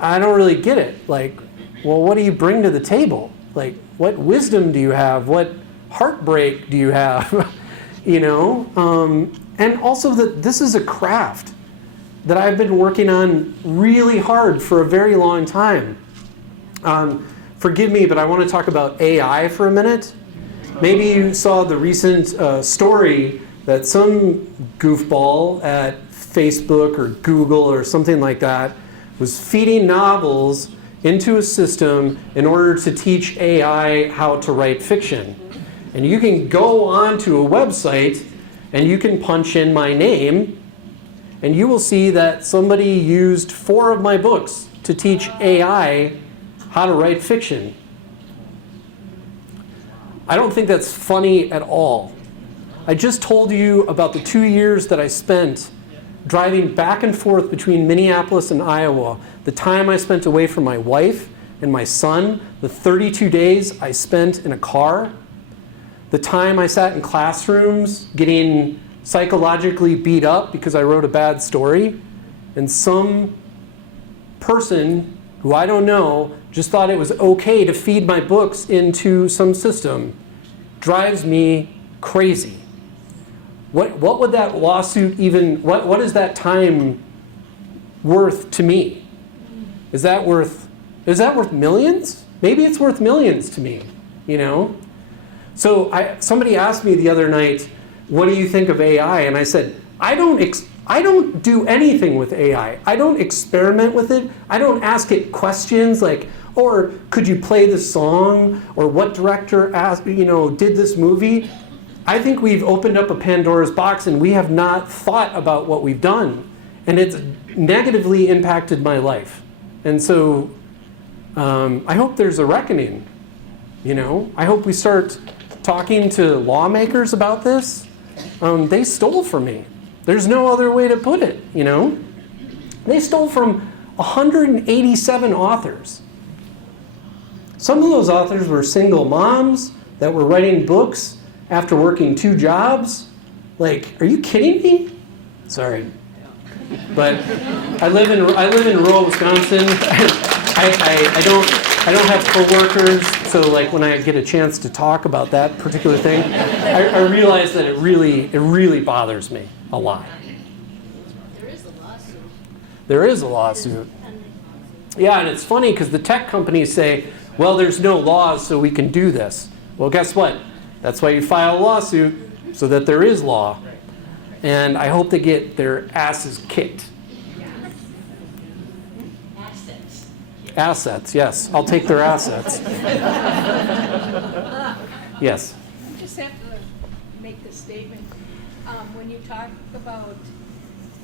I don't really get it. Like, well, what do you bring to the table? Like, what wisdom do you have? What heartbreak do you have? You know? And also that this is a craft that I've been working on really hard for a very long time. Forgive me, but I want to talk about AI for a minute. Maybe you saw the recent story that some goofball at Facebook or Google or something like that was feeding novels into a system in order to teach AI how to write fiction. And you can go onto a website and you can punch in my name, and you will see that somebody used 4 of my books to teach AI how to write fiction. I don't think that's funny at all. I just told you about the 2 years that I spent driving back and forth between Minneapolis and Iowa, the time I spent away from my wife and my son, the 32 days I spent in a car, the time I sat in classrooms getting psychologically beat up because I wrote a bad story, and some person who I don't know just thought it was okay to feed my books into some system, drives me crazy. What would that lawsuit even, what is that time worth to me? Is that worth millions? Maybe it's worth millions to me, you know? So somebody asked me the other night, what do you think of AI? And I said, I don't do anything with AI. I don't experiment with it. I don't ask it questions like, or could you play this song? Or what director did this movie? I think we've opened up a Pandora's box and we have not thought about what we've done. And it's negatively impacted my life. And so I hope there's a reckoning. You know, I hope we start talking to lawmakers about this. They stole from me. There's no other way to put it, you know? They stole from 187 authors. Some of those authors were single moms that were writing books after working 2 jobs. Like, are you kidding me? Sorry. But I live in rural Wisconsin. I don't have coworkers, so like when I get a chance to talk about that particular thing, I realize that it really bothers me a lot. There is a lawsuit. There is a lawsuit. Yeah, and it's funny because the tech companies say, well, there's no laws, so we can do this. Well, guess what? That's why you file a lawsuit, so that there is law. And I hope they get their asses kicked. Assets. Assets, yes. I'll take their assets. Yes. I just have to make the statement, when you talk about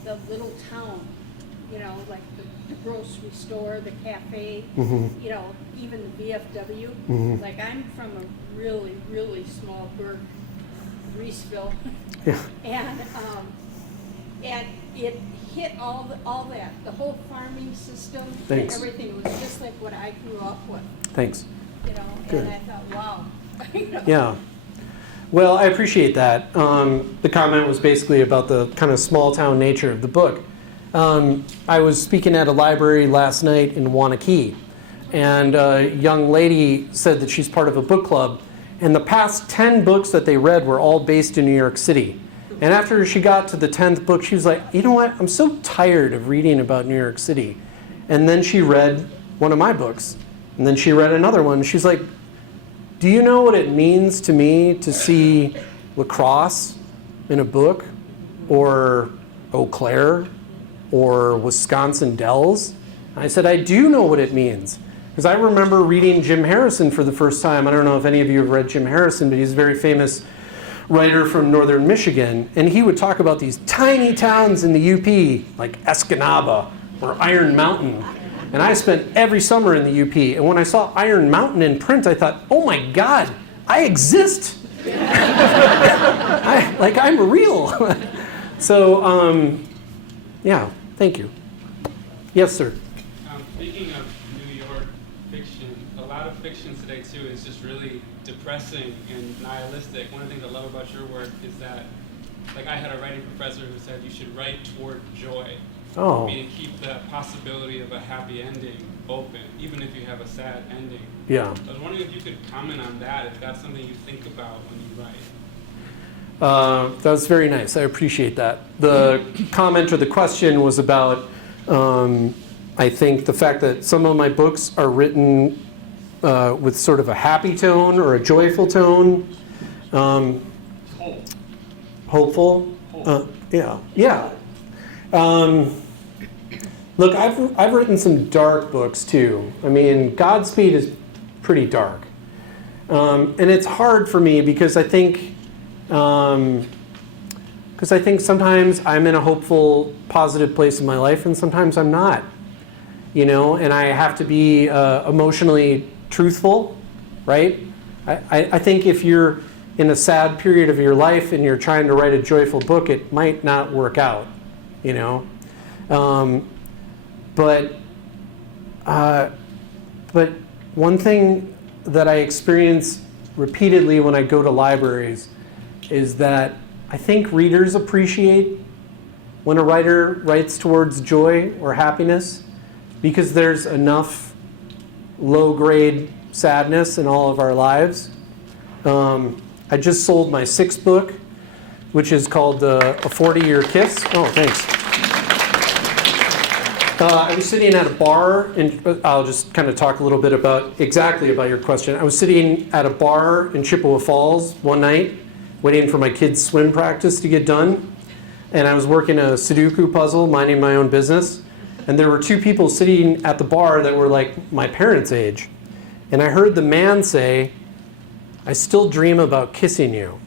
the little town, you know, like the grocery store, the cafe, you know, even the VFW. Like I'm from a really, really small burg, Reeseville, Yeah. and it hit all that, the whole farming system Thanks. and everything. It was just like what I grew up with, Thanks. you know. Good. And I thought, wow. You know? Yeah. Well, I appreciate that. The comment was basically about the kind of small town nature of the book. I was speaking at a library last night in Waukesha, and a young lady said that she's part of a book club, and the past 10 books that they read were all based in New York City. And after she got to the 10th book, she was like, you know what, I'm so tired of reading about New York City. And then she read one of my books, and then she read another one. She's like, do you know what it means to me to see lacrosse in a book, or Eau Claire, or Wisconsin Dells? I said, I do know what it means. Because I remember reading Jim Harrison for the first time. I don't know if any of you have read Jim Harrison, but he's a very famous writer from northern Michigan. And he would talk about these tiny towns in the UP, like Escanaba or Iron Mountain. And I spent every summer in the UP. And when I saw Iron Mountain in print, I thought, oh my God, I exist. I'm real. So, yeah, thank you. Yes, sir. Speaking of New York fiction, a lot of fiction today, too, is just really depressing and nihilistic. One of the things I love about your work is that, like, I had a writing professor who said you should write toward joy. Oh. Meaning keep the possibility of a happy ending open, even if you have a sad ending. Yeah. I was wondering if you could comment on that, if that's something you think about when you write. That was very nice. I appreciate that. The comment or the question was about, I think, the fact that some of my books are written with sort of a happy tone or a joyful tone. Hopeful. Yeah. Yeah. Look, I've written some dark books too. I mean, Godspeed is pretty dark, and it's hard for me because I think sometimes I'm in a hopeful, positive place in my life, and sometimes I'm not. You know, and I have to be emotionally truthful, right? I think if you're in a sad period of your life and you're trying to write a joyful book, it might not work out. You know. But one thing that I experience repeatedly when I go to libraries is that I think readers appreciate when a writer writes towards joy or happiness, because there's enough low-grade sadness in all of our lives. I just sold my 6th book, which is called A 40-Year Kiss. Oh, thanks. I was sitting at a bar, and I'll just kind of talk a little bit about your question. I was sitting at a bar in Chippewa Falls one night, waiting for my kids' swim practice to get done. And I was working a Sudoku puzzle, minding my own business. And there were 2 people sitting at the bar that were like my parents' age. And I heard the man say, I still dream about kissing you.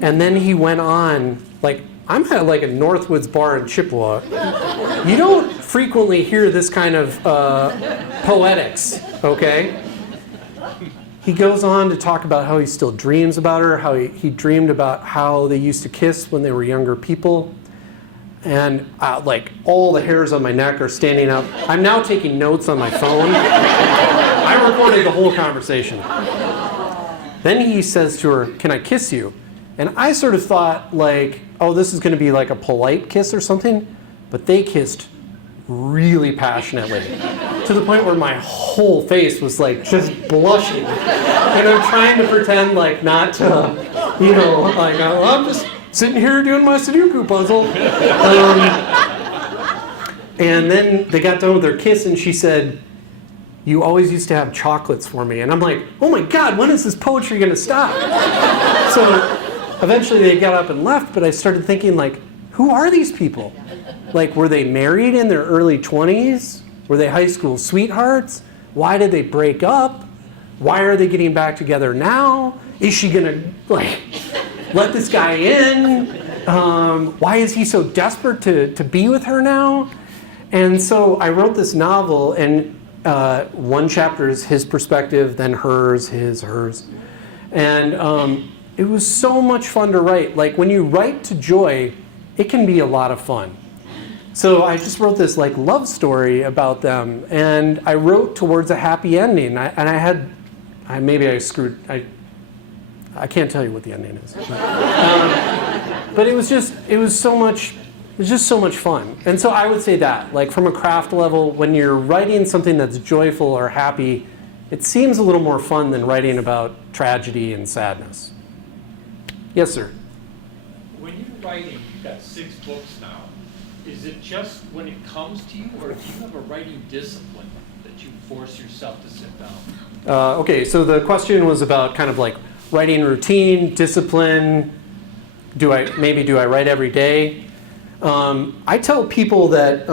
And then he went on, like, I'm at like a Northwoods bar in Chippewa. You don't frequently hear this kind of poetics, okay? He goes on to talk about how he still dreams about her, how he dreamed about how they used to kiss when they were younger people. And like all the hairs on my neck are standing up. I'm now taking notes on my phone. I recorded the whole conversation. Then he says to her, "Can I kiss you?" And I sort of thought like, oh, this is going to be like a polite kiss or something. But they kissed really passionately, to the point where my whole face was like just blushing. And I'm trying to pretend like not to, you know, like, oh, I'm just sitting here doing my Sudoku puzzle. And then they got done with their kiss, and she said, "You always used to have chocolates for me." And I'm like, oh my God, when is this poetry going to stop? So eventually they got up and left, but I started thinking, like, who are these people? Like, were they married in their early 20s? Were they high school sweethearts? Why did they break up? Why are they getting back together now? Is she going to, like, let this guy in? Why is he so desperate to be with her now? And so I wrote this novel, and one chapter is his perspective, then hers, hers. And it was so much fun to write. Like, when you write to joy, it can be a lot of fun. So I just wrote this like love story about them, and I wrote towards a happy ending. Maybe I screwed. I can't tell you what the ending is. But it was just so much fun. And so I would say that, like, from a craft level, when you're writing something that's joyful or happy, it seems a little more fun than writing about tragedy and sadness. Yes, sir. When you're writing, you've got 6 books now. Is it just when it comes to you, or do you have a writing discipline that you force yourself to sit down? Okay, so the question was about kind of like writing routine, discipline. Do I write every day? I tell people that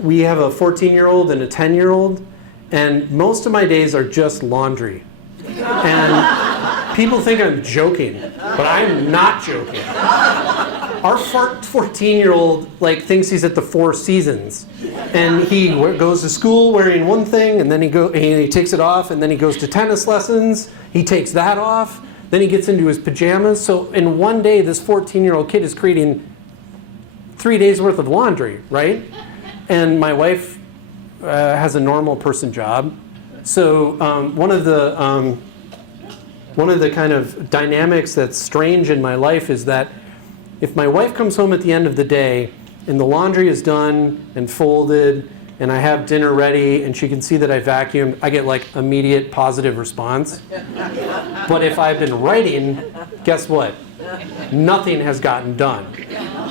we have a 14-year-old and a 10-year-old, and most of my days are just laundry. And people think I'm joking, but I'm not joking. Our 14-year-old thinks he's at the Four Seasons, and he goes to school wearing one thing, and then he takes it off, and then he goes to tennis lessons. He takes that off, then he gets into his pajamas. So in one day, this 14-year-old kid is creating 3 days worth of laundry, right? And my wife has a normal person job. So one of the kind of dynamics that's strange in my life is that if my wife comes home at the end of the day and the laundry is done and folded and I have dinner ready and she can see that I vacuumed, I get like immediate positive response. But if I've been writing, guess what? Nothing has gotten done.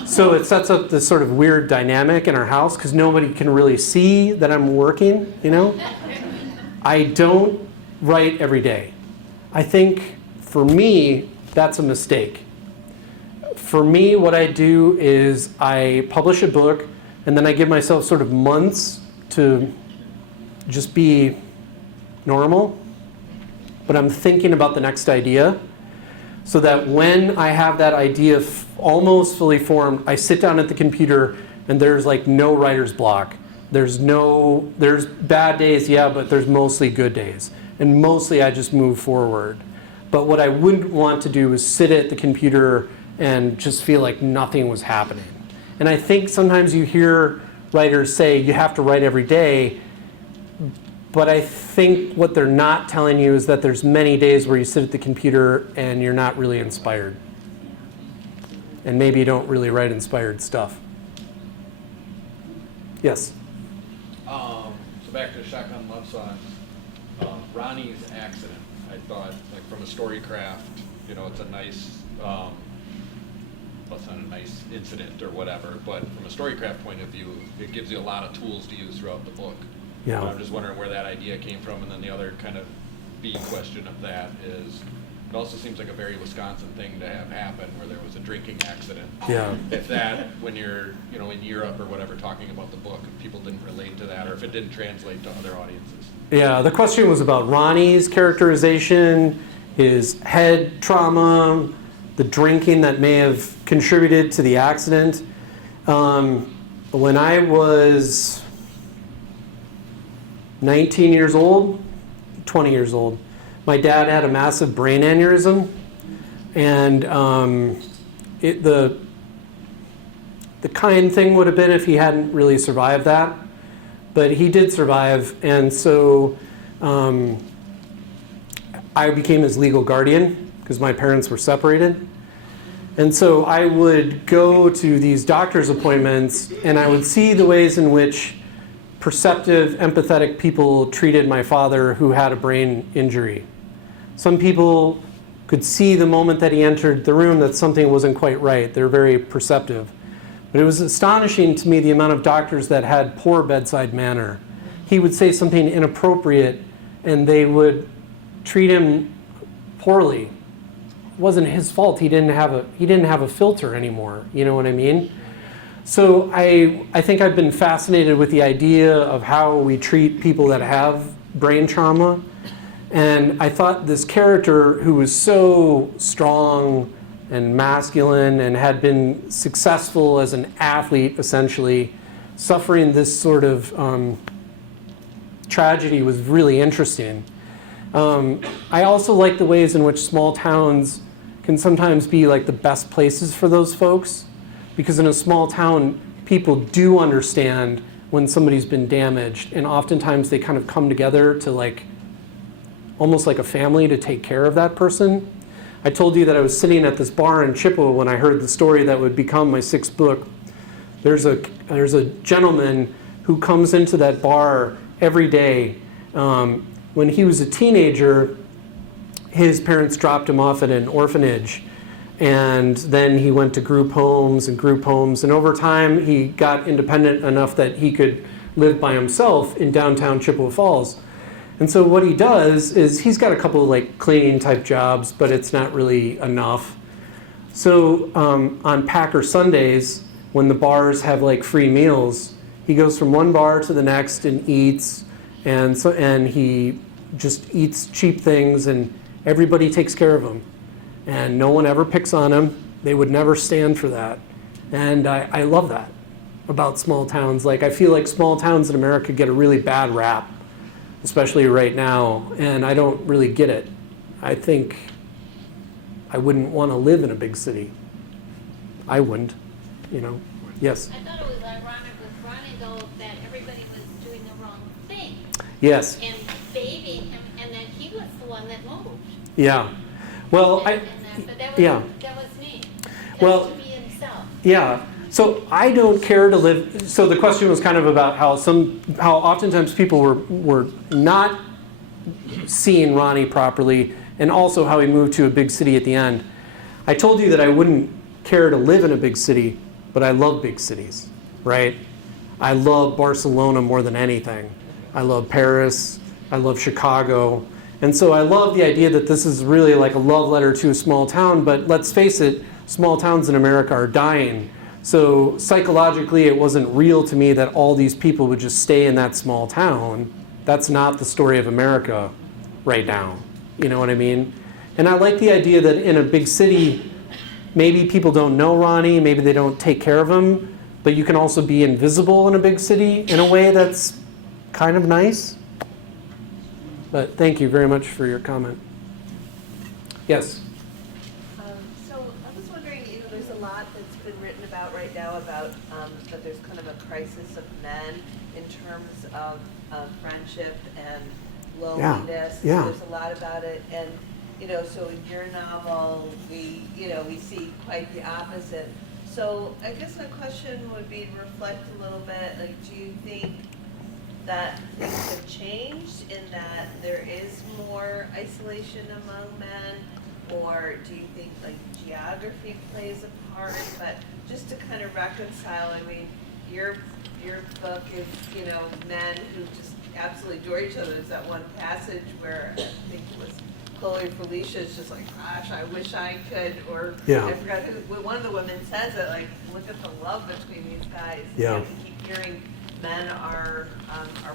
So it sets up this sort of weird dynamic in our house because nobody can really see that I'm working, you know? I don't write every day. I think for me, that's a mistake. For me, what I do is I publish a book and then I give myself sort of months to just be normal, but I'm thinking about the next idea so that when I have that idea almost fully formed, I sit down at the computer and there's like no writer's block. There's bad days, yeah, but there's mostly good days. And mostly I just move forward. But what I wouldn't want to do is sit at the computer and just feel like nothing was happening. And I think sometimes you hear writers say you have to write every day, but I think what they're not telling you is that there's many days where you sit at the computer and you're not really inspired. And maybe you don't really write inspired stuff. Yes? So back to Shotgun Lovesongs, Ronnie's accident, I thought, like from a storycraft, it's a nice, well, it's not a nice incident or whatever, but from a storycraft point of view, it gives you a lot of tools to use throughout the book. Yeah. And I'm just wondering where that idea came from, and then the other kind of B question of that is, it also seems like a very Wisconsin thing to have happen, where there was a drinking accident. Yeah. If that, when you're, in Europe or whatever, talking about the book, if people didn't relate to that, or if it didn't translate to other audiences. Yeah, the question was about Ronnie's characterization, his head trauma, the drinking that may have contributed to the accident. When I was 19 years old, 20 years old, my dad had a massive brain aneurysm, and the kind thing would have been if he hadn't really survived that, but he did survive, and so I became his legal guardian because my parents were separated. And so I would go to these doctor's appointments and I would see the ways in which perceptive, empathetic people treated my father who had a brain injury. Some people could see the moment that he entered the room that something wasn't quite right. They're very perceptive. But it was astonishing to me the amount of doctors that had poor bedside manner. He would say something inappropriate and they would treat him poorly. It wasn't his fault. He didn't have a filter anymore. You know what I mean? So I think I've been fascinated with the idea of how we treat people that have brain trauma. And I thought this character who was so strong and masculine and had been successful as an athlete, essentially, suffering this sort of tragedy was really interesting. I also like the ways in which small towns can sometimes be like the best places for those folks, because in a small town, people do understand when somebody's been damaged, and oftentimes they kind of come together to like, almost like a family to take care of that person. I told you that I was sitting at this bar in Chippewa when I heard the story that would become my 6th book. There's a gentleman who comes into that bar every day. When he was a teenager, his parents dropped him off at an orphanage, and then he went to group homes, and over time he got independent enough that he could live by himself in downtown Chippewa Falls. And so what he does is he's got a couple of like cleaning type jobs, but it's not really enough. So on Packer Sundays, when the bars have like free meals, he goes from one bar to the next and eats, and he just eats cheap things, and everybody takes care of him. And no one ever picks on him. They would never stand for that. And I love that about small towns. Like, I feel like small towns in America get a really bad rap, especially right now, and I don't really get it. I think I wouldn't want to live in a big city. I wouldn't, you know. Yes? I thought it was ironic with Ronnie, though, that everybody was doing the wrong thing. Yes. And babying him, and then he was the one that moved. Yeah. Well, But that was, yeah. that was neat. Well, To be himself. Yeah. So I don't care to live. So the question was kind of about how oftentimes people were not seeing Ronnie properly, and also how he moved to a big city at the end. I told you that I wouldn't care to live in a big city, but I love big cities, right? I love Barcelona more than anything. I love Paris. I love Chicago. And so I love the idea that this is really like a love letter to a small town, but let's face it, small towns in America are dying. So psychologically, it wasn't real to me that all these people would just stay in that small town. That's not the story of America right now. You know what I mean? And I like the idea that in a big city, maybe people don't know Ronnie, maybe they don't take care of him, but you can also be invisible in a big city in a way that's kind of nice. But thank you very much for your comment. Yes? So I was wondering, there's a lot that's been written about right now about that there's kind of a crisis of men in terms of friendship and loneliness. Yeah. So there's a lot about it, and so in your novel, we see quite the opposite. So I guess my question would be to reflect a little bit. Like, do you think that things have changed in that there is more isolation among men, or do you think like geography plays a part? But just to kind of reconcile, I mean, your book is men who just absolutely adore each other. There's that one passage where I think it was Chloe or Felicia is just like, gosh, I wish I could, or Yeah. I forgot who. One of the women says it, like, look at the love between these guys. Yeah. We keep hearing men are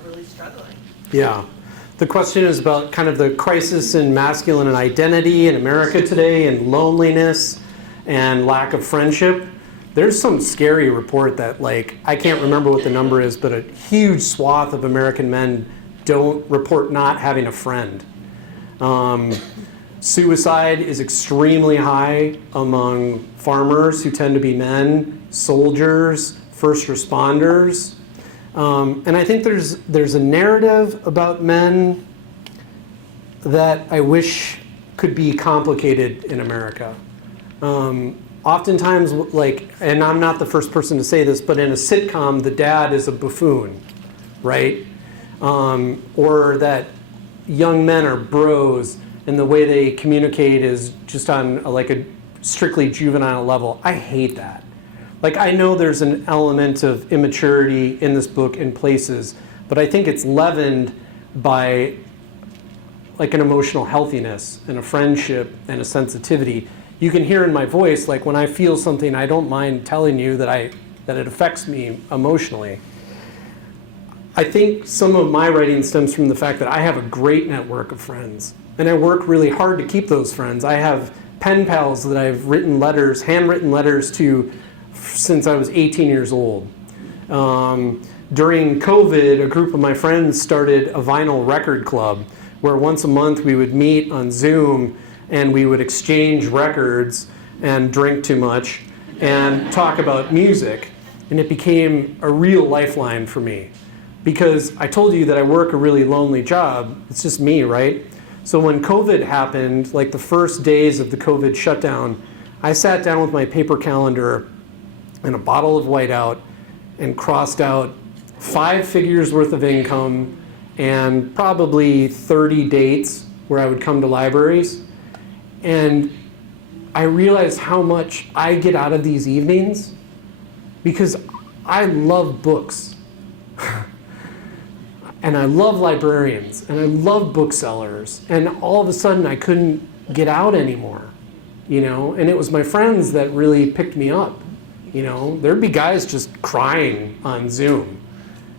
really struggling. Yeah. The question is about kind of the crisis in masculine identity in America today, and loneliness and lack of friendship. There's some scary report that, like, I can't remember what the number is, but a huge swath of American men don't report not having a friend. Suicide is extremely high among farmers who tend to be men, soldiers, first responders. And I think there's a narrative about men that I wish could be complicated in America. Oftentimes, like, and I'm not the first person to say this, but in a sitcom, the dad is a buffoon, right? Or that young men are bros, and the way they communicate is just on a strictly juvenile level. I hate that. Like, I know there's an element of immaturity in this book in places, but I think it's leavened by like an emotional healthiness and a friendship and a sensitivity. You can hear in my voice, like when I feel something, I don't mind telling you that it affects me emotionally. I think some of my writing stems from the fact that I have a great network of friends, and I work really hard to keep those friends. I have pen pals that I've written letters, handwritten letters to since I was 18 years old. During COVID, a group of my friends started a vinyl record club where once a month we would meet on Zoom and we would exchange records and drink too much and talk about music. And it became a real lifeline for me because I told you that I work a really lonely job. It's just me, right? So when COVID happened, like the first days of the COVID shutdown, I sat down with my paper calendar and a bottle of whiteout and crossed out 5 figures worth of income and probably 30 dates where I would come to libraries. And I realized how much I get out of these evenings because I love books. And I love librarians, and I love booksellers. And all of a sudden I couldn't get out anymore, you know? And it was my friends that really picked me up, you know? There'd be guys just crying on Zoom,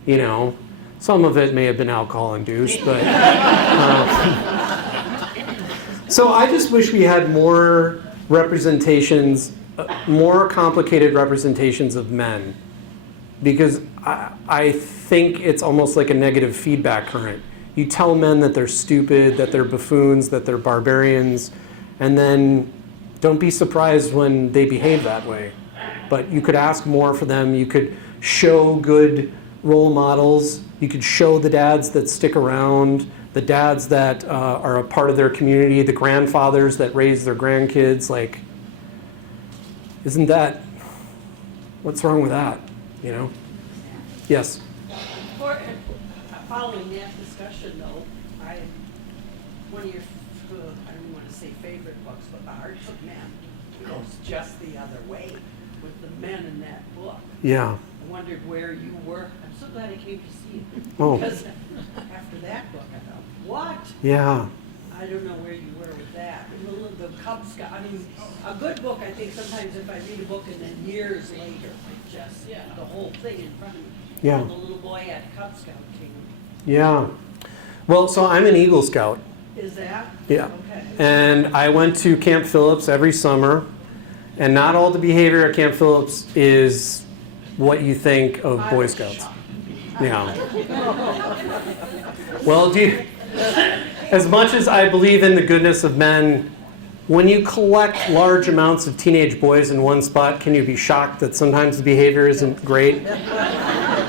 you know? Some of it may have been alcohol-induced, but... So I just wish we had more representations, more complicated representations of men, because I think it's almost like a negative feedback current. You tell men that they're stupid, that they're buffoons, that they're barbarians, and then don't be surprised when they behave that way. But you could ask more for them. You could show good role models. You could show the dads that stick around, the dads that are a part of their community, the grandfathers that raise their grandkids. Like, isn't that, what's wrong with that, you know? Yes? Following that discussion, though, one of your, I don't want to say favorite books, but The Hearts of Men goes just the other way with the men in that book. Yeah. I wondered where you were. I'm so glad I came to see you. Oh. Because after that book, I thought, what? Yeah. I don't know where you were with that. The Cub Scout, I mean, a good book, I think sometimes if I read a book and then years later, just the whole thing in front of me. Yeah. The little boy at Cub Scout team. Yeah. Well, so I'm an Eagle Scout. Is that? Yeah. Okay. And I went to Camp Phillips every summer. And not all the behavior at Camp Phillips is what you think of Boy Scouts. Yeah. Well, as much as I believe in the goodness of men, when you collect large amounts of teenage boys in one spot, can you be shocked that sometimes the behavior isn't great?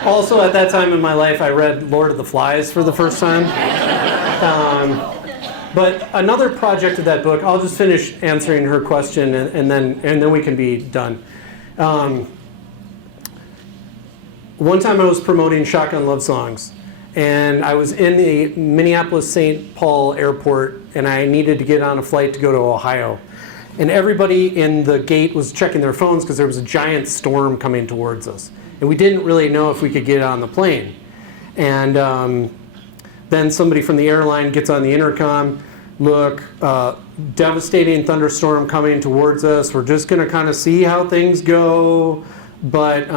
Also, at that time in my life, I read Lord of the Flies for the first time. But another project of that book, I'll just finish answering her question and then we can be done. One time I was promoting Shotgun Lovesongs, and I was in the Minneapolis-St. Paul airport, and I needed to get on a flight to go to Ohio. And everybody in the gate was checking their phones because there was a giant storm coming towards us. And we didn't really know if we could get on the plane. And then somebody from the airline gets on the intercom, look, devastating thunderstorm coming towards us. We're just going to kind of see how things go, but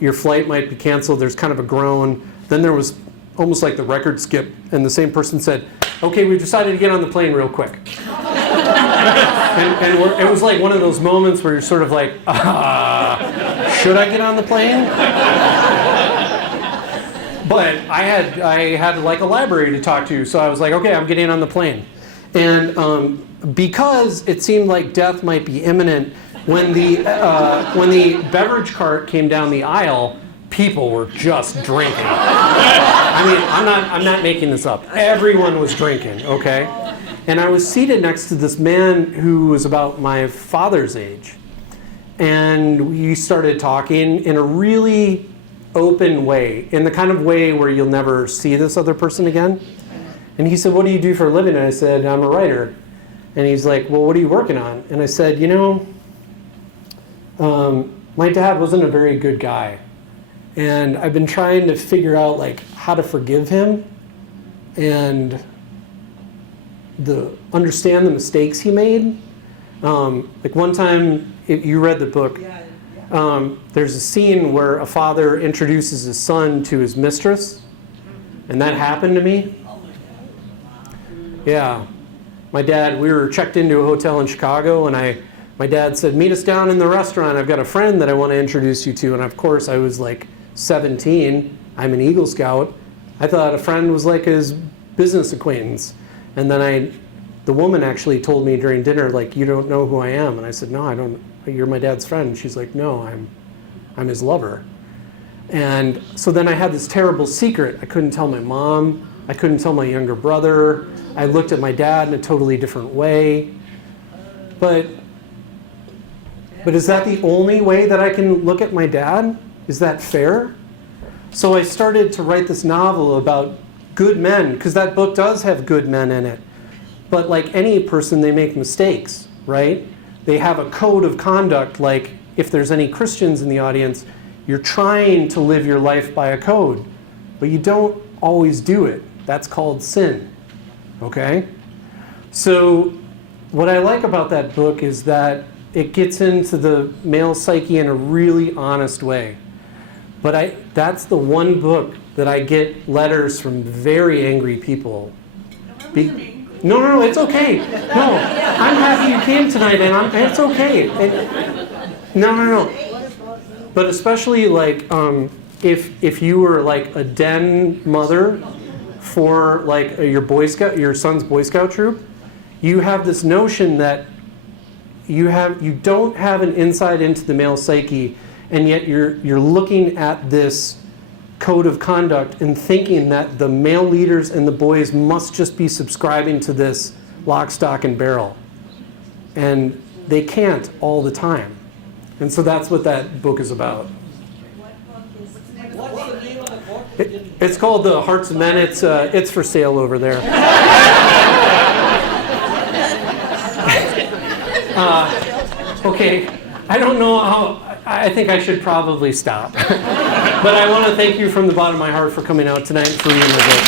your flight might be canceled. There's kind of a groan. Then there was almost like the record skip, and the same person said, okay, we've decided to get on the plane real quick. and it was like one of those moments where you're sort of like, should I get on the plane? But I had like a library to talk to, so I was like, okay, I'm getting on the plane. And because it seemed like death might be imminent, when the beverage cart came down the aisle, people were just drinking. I mean, I'm not making this up. Everyone was drinking, okay? And I was seated next to this man who was about my father's age. And we started talking in a really open way, in the kind of way where you'll never see this other person again. And he said, what do you do for a living? And I said, I'm a writer. And he's like, well, what are you working on? And I said, you know, my dad wasn't a very good guy. And I've been trying to figure out like how to forgive him and understand the mistakes he made. Like one time, you read the book, there's a scene where a father introduces his son to his mistress, and that happened to me. Yeah. My dad, we were checked into a hotel in Chicago, and my dad said, meet us down in the restaurant. I've got a friend that I want to introduce you to. And of course, I was like 17. I'm an Eagle Scout. I thought a friend was like his business acquaintance. And then the woman actually told me during dinner, like, you don't know who I am. And I said, no, I don't. You're my dad's friend. And she's like, no, I'm his lover. And so then I had this terrible secret. I couldn't tell my mom. I couldn't tell my younger brother. I looked at my dad in a totally different way. But is that the only way that I can look at my dad? Is that fair? So I started to write this novel about good men, because that book does have good men in it. But like any person, they make mistakes, right? They have a code of conduct, like if there's any Christians in the audience, you're trying to live your life by a code, but you don't always do it. That's called sin, okay? So what I like about that book is that it gets into the male psyche in a really honest way. But that's the one book that I get letters from very angry people. No, it's okay. No, I'm happy you came tonight, and it's okay. No. But especially like if you were like a den mother for like your son's Boy Scout troop, you have this notion that you don't have an insight into the male psyche, and yet you're looking at this code of conduct and thinking that the male leaders and the boys must just be subscribing to this lock, stock, and barrel. And they can't all the time. And so that's what that book is about. What's the name of the book? It's called The Hearts of Men. It's for sale over there. Okay, I don't know how. I think I should probably stop. But I want to thank you from the bottom of my heart for coming out tonight and for reading the book.